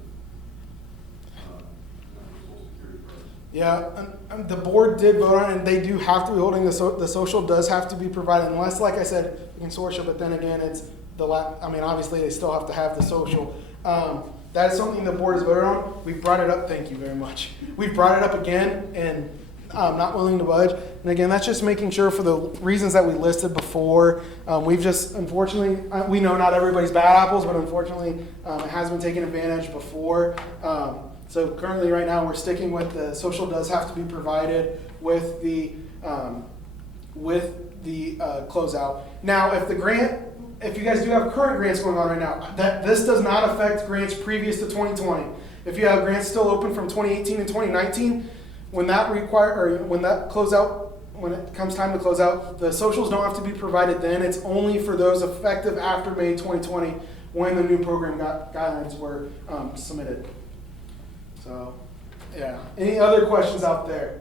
Social Security cards. Yeah, and the board did vote on it, and they do have to be holding the social does have to be provided, unless, like I said, consortia, but then again, it's obviously they still have to have the social. That is something the board has voted on. We've brought it up, thank you very much. We've brought it up again, and not willing to budge. And again, that's just making sure for the reasons that we listed before. We've just, unfortunately, we know not everybody's bad apples, but unfortunately, it has been taken advantage before. So currently, right now, we're sticking with the social does have to be provided with the closeout. Now, if you guys do have current grants going on right now, this does not affect grants previous to 2020. If you have grants still open from 2018 and 2019, when it comes time to close out, the socials don't have to be provided then. It's only for those effective after May 2020 when the new program guidelines were submitted. So, yeah. Any other questions out there?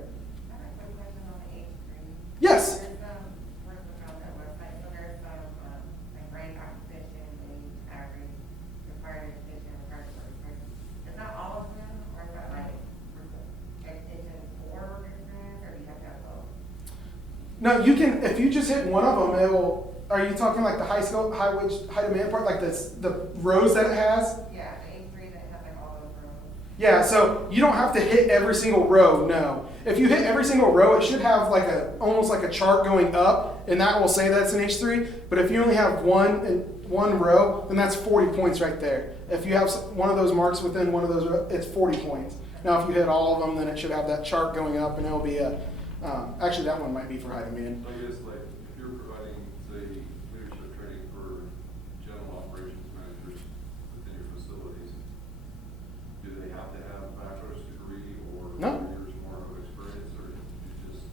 I have a question on the H3. Yes. There's where's the on that website? So there's like rank competition, age, average, required education, required work experience. Is that all of them, or is that like education for work experience, or do you have to have both? No, you can, if you just hit one of them, are you talking like the high demand part, like the rows that it has? Yeah, the H3 that has like all those rows. Yeah, so you don't have to hit every single row, no. If you hit every single row, it should have almost like a chart going up, and that will say that's an H3. But if you only have one row, then that's 40 points right there. If you have one of those marks within one of those rows, it's 40 points. Now, if you hit all of them, then it should have that chart going up, and it'll be actually that one might be for high demand. I guess like if you're providing, say, leadership training for general operations managers within your facilities, do they have to have a bachelor's degree or No. 4 years more of experience, or you just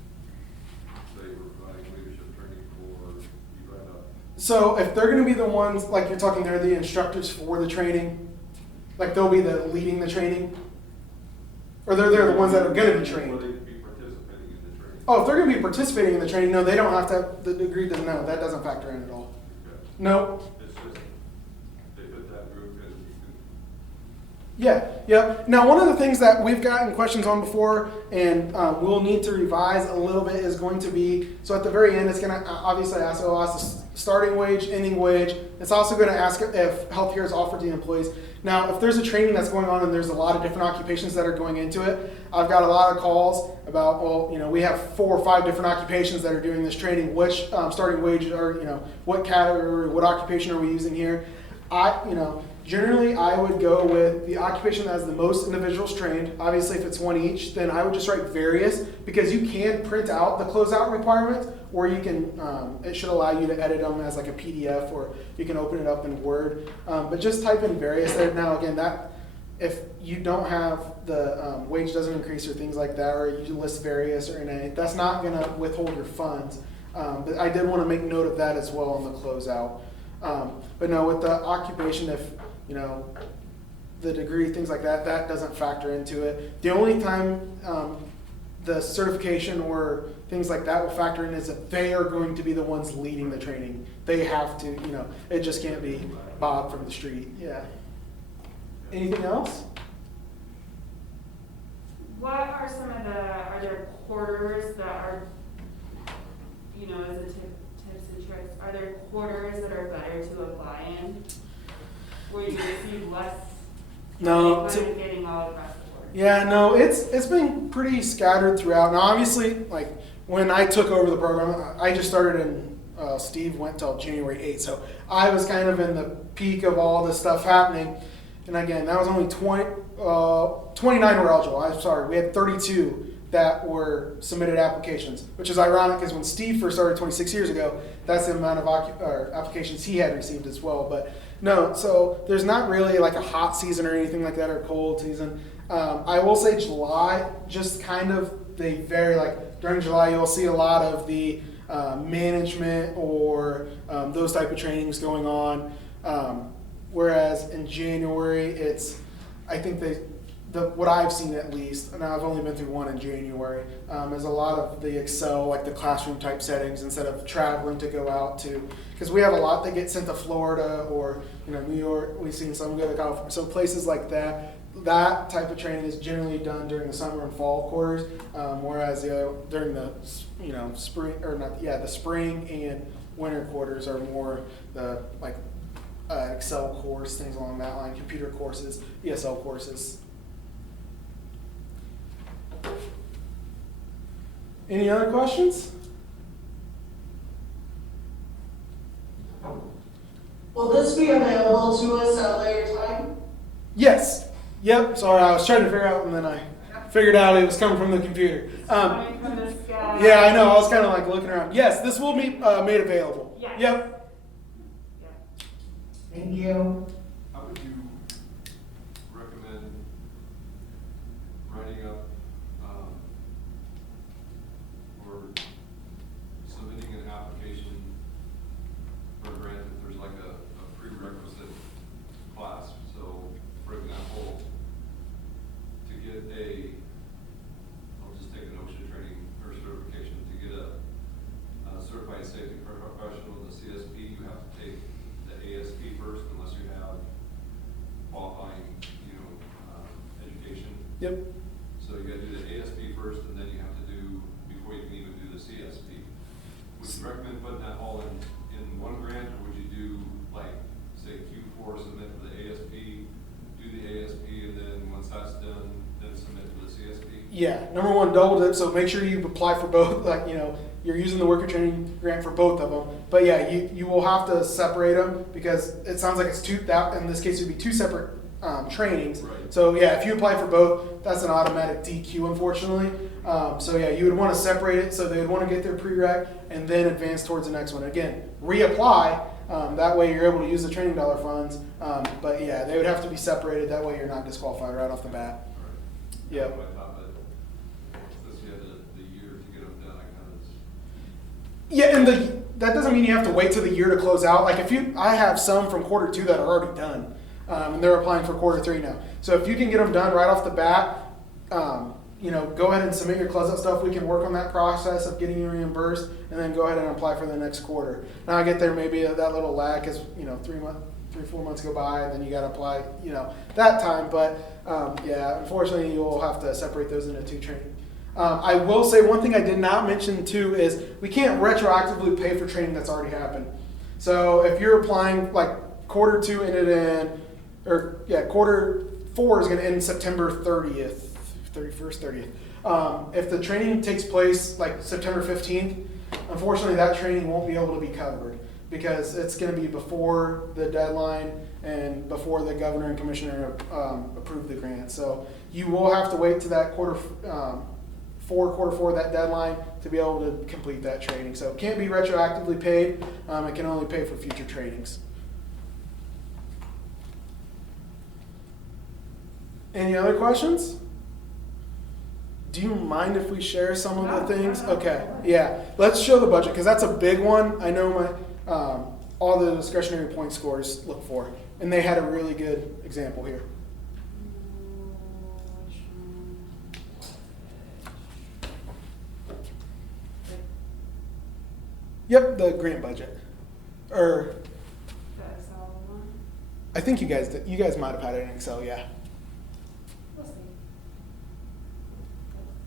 say we're providing leadership training for you right up? So if they're going to be the ones, like you're talking, they're the instructors for the training, like they'll be the leading the training, or they're the ones that are going to be trained. Will they be participating in the training? Oh, if they're going to be participating in the training, no, they don't have to have the degree. No, that doesn't factor in at all. Okay. No. It's just, they put that group in, you can. Yeah. Now, one of the things that we've gotten questions on before, and we'll need to revise a little bit, is going to be, so at the very end, it's going to obviously ask the starting wage, ending wage. It's also going to ask if healthcare is offered to the employees. Now, if there's a training that's going on and there's a lot of different occupations that are going into it, I've got a lot of calls about, we have 4 or 5 different occupations that are doing this training. Which starting wage are, what category, what occupation are we using here? Generally, I would go with the occupation that has the most individuals trained. Obviously, if it's one each, then I would just write various, because you can print out the closeout requirements, or you can, it should allow you to edit them as like a PDF, or you can open it up in Word. But just type in various there. Now, again, that if you don't have the wage doesn't increase or things like that, or you list various or NA, that's not going to withhold your funds. But I did want to make note of that as well on the closeout. But no, with the occupation, if the degree, things like that, that doesn't factor into it. The only time the certification or things like that will factor in is if they are going to be the ones leading the training. They have to, it just can't be Bob from the street. Yeah. Anything else? What are some of are there quarters that are, as a tips and tricks, are there quarters that are better to apply in? Where you receive less? No. Kind of getting all across the board? Yeah, no, it's been pretty scattered throughout. Now, obviously, like when I took over the program, I just started Steve went till January 8th. So I was kind of in the peak of all this stuff happening. And again, that was only 29 were eligible. I'm sorry, we had 32 that were submitted applications, which is ironic because when Steve first started 26 years ago, that's the amount of applications he had received as well. But no, so there's not really like a hot season or anything like that or cold season. I will say July, just kind of, they vary. Like during July, you'll see a lot of the management or those type of trainings going on. Whereas in January, I think what I've seen at least, and I've only been through one in January, is a lot of the Excel, like the classroom type settings instead of traveling to go out to, because we have a lot that get sent to Florida or New York. We've seen some go to California, so places like that. That type of training is generally done during the summer and fall quarters, whereas during the the spring and winter quarters are more the Excel course, things along that line, computer courses, ESL courses. Any other questions? Will this be available to us at a later time? Yes. Yep. Sorry, I was trying to figure out, and then I figured out it was coming from the computer. Coming from the sky. Yeah, I know. I was kind of like looking around. Yes, this will be made available. Yes. Yep. Yeah. Thank you. How would you recommend writing up or submitting an application for a grant if there's like a prerequisite class? So, for example, to get I'll just take an OSHA training or certification, to get a certified safety professional in the CSP, you have to take the ASP first, unless you have qualifying, education. Yep. So you gotta do the ASP first, and then you have to do, before you can even do the CSP. Would you recommend putting that all in one grant, or would you do, like, say Q4, submit for the ASP, do the ASP, and then once that's done, then submit for the CSP? Yeah. Number one, double dip. So make sure you apply for both. You're using the worker training grant for both of them. But yeah, you will have to separate them because it sounds like it's two. That in this case would be two separate trainings. Right. So yeah, if you apply for both, that's an automatic DQ, unfortunately. So yeah, you would want to separate it. So they would want to get their prereq and then advance towards the next one. Again, reapply. That way you're able to use the training dollar funds. But yeah, they would have to be separated. That way you're not disqualified right off the bat. Right. Yep. I thought that since you had the year to get them done, I kind of. Yeah, and that doesn't mean you have to wait till the year to close out. Like I have some from quarter 2 that are already done, and they're applying for quarter 3 now. So if you can get them done right off the bat, go ahead and submit your closeout stuff. We can work on that process of getting you reimbursed, and then go ahead and apply for the next quarter. Now I get there maybe that little lag because 3-4 months go by, and then you got to apply that time. But yeah, unfortunately, you'll have to separate those into 2 training. I will say one thing I did not mention too is we can't retroactively pay for training that's already happened. So if you're applying, like quarter 2 ended quarter 4 is going to end September 30th, 31st, 30th. If the training takes place like September 15th, unfortunately that training won't be able to be covered because it's going to be before the deadline and before the governor and commissioner approve the grant. So you will have to wait to that quarter 4, that deadline, to be able to complete that training. So it can't be retroactively paid. It can only pay for future trainings. Any other questions? Do you mind if we share some of the things? Okay, yeah. Let's show the budget because that's a big one. I know all the discretionary point scores look for. And they had a really good example here. Yep, the grant budget. Or The Excel one? I think you guys might have had it in Excel, yeah. We'll see.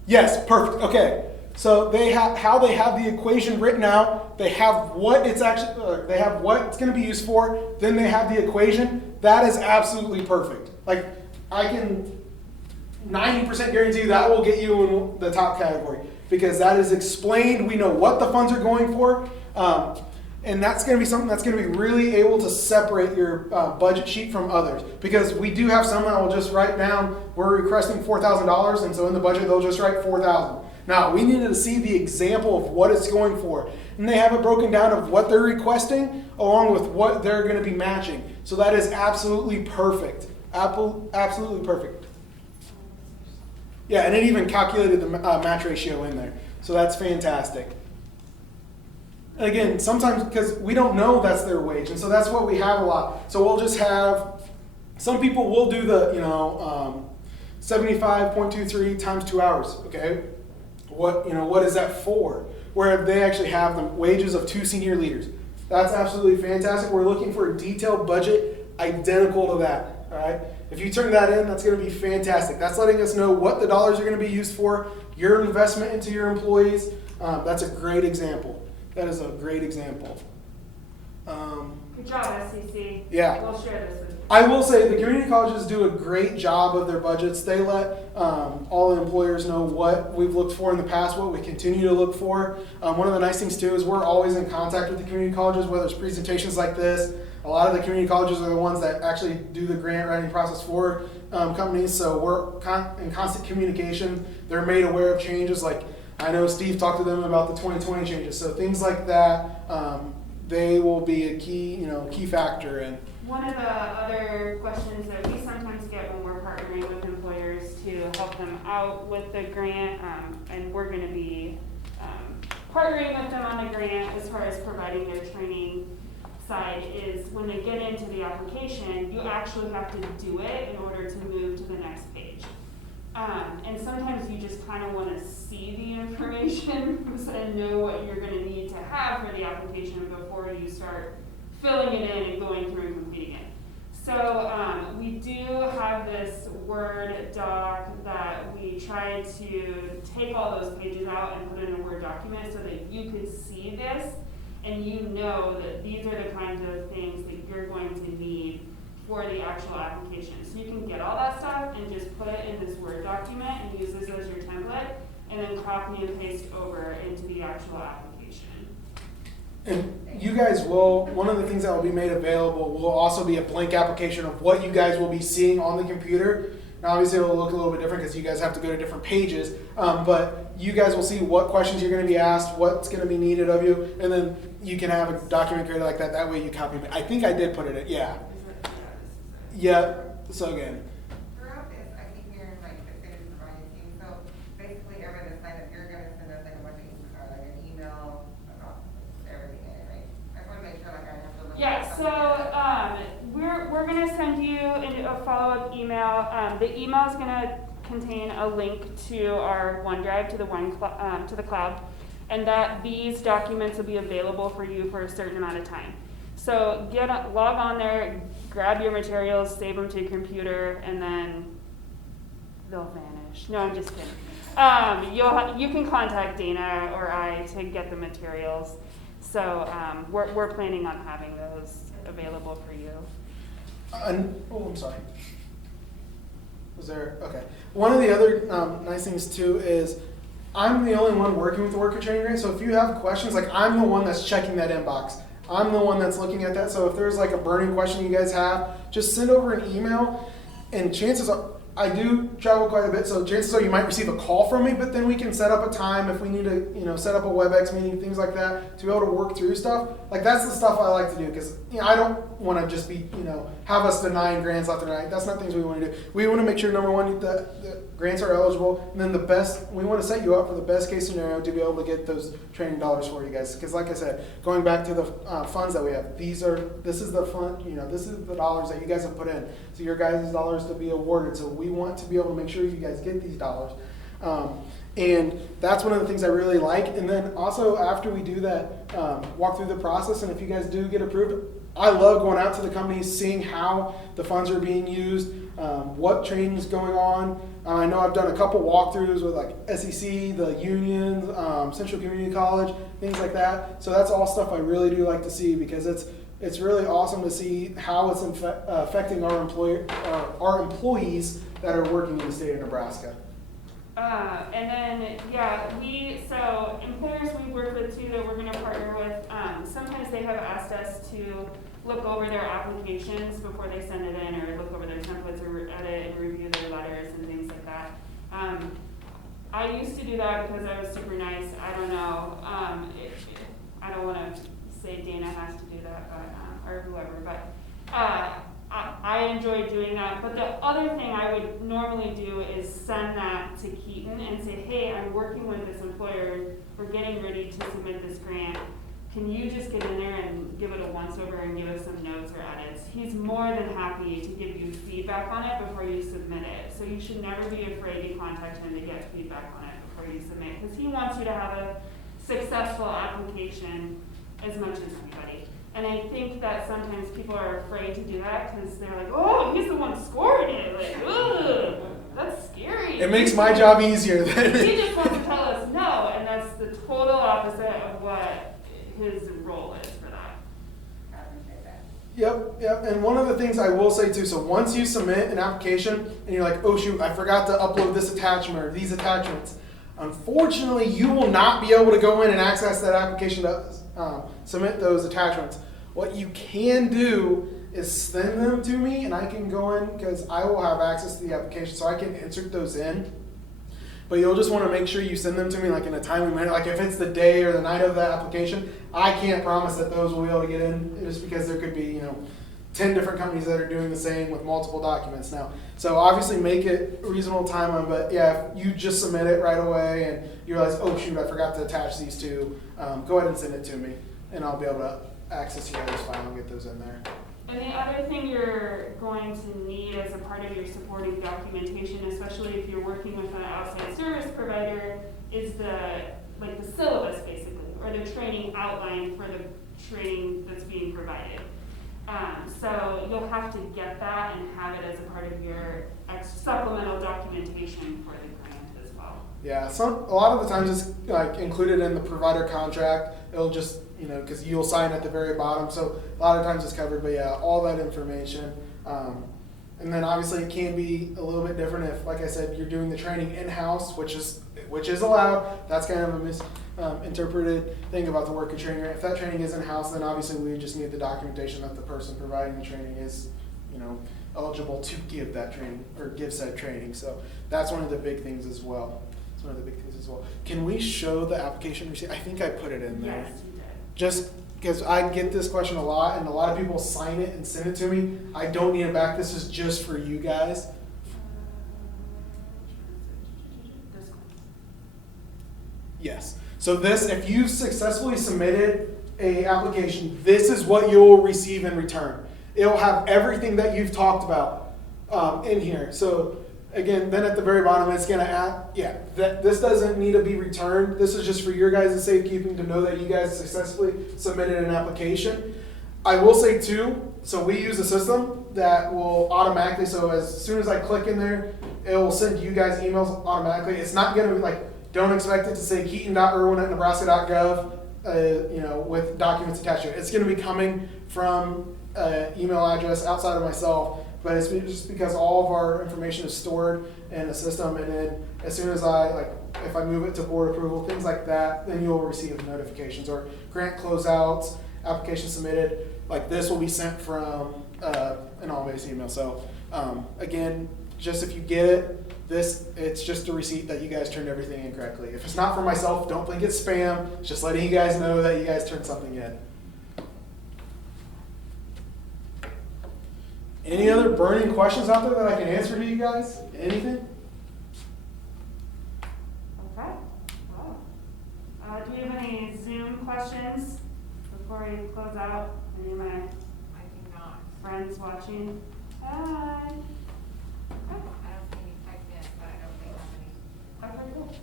Yes, perfect. Okay. So they have how they have the equation written out. They have what it's actually they have what it's going to be used for. Then they have the equation. That is absolutely perfect. Like I can 90% guarantee you that will get you in the top category because that is explained. We know what the funds are going for. And that's going to be something that's going to be really able to separate your budget sheet from others. Because we do have some that will just write down, we're requesting $4,000, and so in the budget they'll just write $4,000. Now, we needed to see the example of what it's going for. And they have it broken down of what they're requesting along with what they're going to be matching. So that is absolutely perfect. Absolutely perfect. Yeah, and it even calculated the match ratio in there. So that's fantastic. Again, sometimes because we don't know that's their wage, and so that's what we have a lot. So we'll just have, some people will do the, 75.23 times 2 hours, okay? What is that for? Where they actually have the wages of 2 senior leaders. That's absolutely fantastic. We're looking for a detailed budget identical to that, all right? If you turn that in, that's going to be fantastic. That's letting us know what the dollars are going to be used for, your investment into your employees. That's a great example. That is a great example. Good job, SCC. Yeah. We'll share this with you. I will say the community colleges do a great job of their budgets. They let all the employers know what we've looked for in the past, what we continue to look for. One of the nice things too is we're always in contact with the community colleges, whether it's presentations like this. A lot of the community colleges are the ones that actually do the grant writing process for companies, so we're in constant communication. They're made aware of changes, like I know Steve talked to them about the 2020 changes, so things like that, they will be a key factor in. One of the other questions that we sometimes get when we're partnering with employers to help them out with the grant, and we're going to be partnering with them on the grant as far as providing their training side, is when they get into the application, you actually have to do it in order to move to the next page. And sometimes you just kind of want to see the information and know what you're going to need to have for the application before you start filling it in and going through and completing it. So we do have this Word doc that we try to take all those pages out and put in a Word document so that you could see this and you know that these are the kinds of things that you're going to need for the actual application. So you can get all that stuff and just put it in this Word document and use this as your template and then copy and paste over into the actual application. And you guys will, one of the things that will be made available will also be a blank application of what you guys will be seeing on the computer. Now obviously it will look a little bit different because you guys have to go to different pages, but you guys will see what questions you're going to be asked, what's going to be needed of you, and then you can have a document created like that. That way you copy it. I think I did put it in, yeah. Yeah, so again. Throughout this, I keep hearing like the city providing team, so basically everybody that's signed up, you're gonna send us like a bunch of, like an email about everything in it, right? I just wanna make sure like I have to look. Yeah, so we're gonna send you a follow-up email. The email is gonna contain a link to our OneDrive, to the cloud, and that these documents will be available for you for a certain amount of time. So log on there, grab your materials, save them to your computer, and then they'll vanish. No, I'm just kidding. You can contact Dana or I to get the materials. So we're planning on having those available for you. I'm sorry. Was there, okay. One of the other nice things too is I'm the only one working with the worker training grant, so if you have questions, like I'm the one that's checking that inbox. I'm the one that's looking at that, so if there's like a burning question you guys have, just send over an email, and chances are, I do travel quite a bit, so chances are you might receive a call from me, but then we can set up a time if we need to, set up a WebEx meeting, things like that, to be able to work through stuff. Like, that's the stuff I like to do, because, I don't want to just be, have us denying grants left and right. That's not things we want to do. We want to make sure, number one, the grants are eligible, and then we want to set you up for the best case scenario to be able to get those training dollars for you guys. Because like I said, going back to the funds that we have, this is the fund, this is the dollars that you guys have put in. So your guys' dollars to be awarded. So we want to be able to make sure you guys get these dollars. And that's one of the things I really like. And then also after we do that, walk through the process, and if you guys do get approved, I love going out to the companies, seeing how the funds are being used, what training is going on. I know I've done a couple walkthroughs with like SEC, the unions, Central Community College, things like that. So that's all stuff I really do like to see, because it's really awesome to see how it's affecting our employees that are working in the state of Nebraska. And then, so employers we work with too that we're going to partner with, sometimes they have asked us to look over their applications before they send it in, or look over their templates, or edit and review their letters and things like that. I used to do that because I was super nice. I don't know. I don't want to say Dana has to do that, but or whoever, but I enjoy doing that. But the other thing I would normally do is send that to Keaton and say, hey, I'm working with this employer. We're getting ready to submit this grant. Can you just get in there and give it a once-over and give us some notes or edits? He's more than happy to give you feedback on it before you submit it. So you should never be afraid to contact him to get feedback on it before you submit, because he wants you to have a successful application as much as anybody. And I think that sometimes people are afraid to do that because they're like, oh, he's the one scoring it. Like, ugh, that's scary. It makes my job easier. He just wants to tell us no, and that's the total opposite of what his role is for that. I appreciate that. Yep. And one of the things I will say too, so once you submit an application and you're like, oh shoot, I forgot to upload this attachment or these attachments, unfortunately, you will not be able to go in and access that application to submit those attachments. What you can do is send them to me, and I can go in, because I will have access to the application, so I can insert those in. But you'll just want to make sure you send them to me like in a timely manner. Like if it's the day or the night of the application, I can't promise that those will be able to get in, just because there could be 10 different companies that are doing the same with multiple documents now. So obviously make it a reasonable timeline, but yeah, if you just submit it right away and you realize, oh shoot, I forgot to attach these two, go ahead and send it to me, and I'll be able to access your guys' file and get those in there. And the other thing you're going to need as a part of your supporting documentation, especially if you're working with an outside service provider, is the syllabus basically, or the training outline for the training that's being provided. So you'll have to get that and have it as a part of your supplemental documentation for the grant as well. Yeah, a lot of the times it's like included in the provider contract. It'll just, because you'll sign at the very bottom. So a lot of times it's covered, but yeah, all that information. And then obviously it can be a little bit different if, like I said, you're doing the training in-house, which is allowed. That's kind of a misinterpreted thing about the worker training. If that training is in-house, then obviously we just need the documentation that the person providing the training is, eligible to give that training or give said training. So that's one of the big things as well. Can we show the application receipt? I think I put it in there. Yes, you did. Just because I get this question a lot, and a lot of people sign it and send it to me. I don't need it back. This is just for you guys. This one. Yes. So this, if you've successfully submitted a application, this is what you'll receive in return. It'll have everything that you've talked about in here. So again, then at the very bottom, it's going to add, this doesn't need to be returned. This is just for your guys' safekeeping to know that you guys successfully submitted an application. I will say too, so we use a system that will automatically, so as soon as I click in there, it will send you guys emails automatically. It's not going to be like, don't expect it to say keaton.irwin@nebraska.gov, with documents attached to it. It's going to be coming from an email address outside of myself. But it's just because all of our information is stored in a system, and then as soon as if I move it to board approval, things like that, then you'll receive notifications. Or grant closeouts, application submitted, like this will be sent from an all-base email. So again, just if you get it, it's just a receipt that you guys turned everything in correctly. If it's not for myself, don't think it's spam. It's just letting you guys know that you guys turned something in. Any other burning questions out there that I can answer to you guys? Anything? Okay. Wow. Do we have any Zoom questions before we close out? Any of my I do not. friends watching? Hi. I don't see any text yet, but I don't think how many. Okay, cool.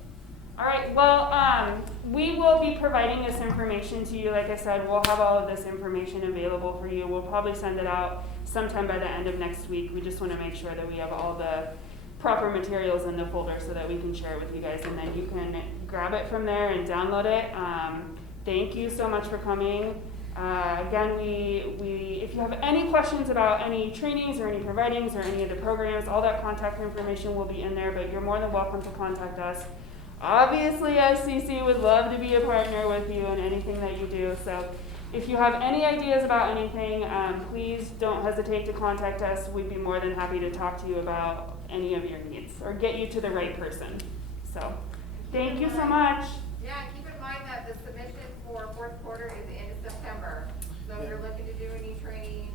All right, well, we will be providing this information to you. Like I said, we'll have all of this information available for you. We'll probably send it out sometime by the end of next week. We just want to make sure that we have all the proper materials in the folder so that we can share it with you guys, and then you can grab it from there and download it. Thank you so much for coming. Again, if you have any questions about any trainings or any providings or any of the programs, all that contact information will be in there, but you're more than welcome to contact us. Obviously, SCC would love to be a partner with you in anything that you do, so if you have any ideas about anything, please don't hesitate to contact us. We'd be more than happy to talk to you about any of your needs or get you to the right person. So, thank you so much. Yeah, keep in mind that the submission for fourth quarter is the end of September. So if you're looking to do any training,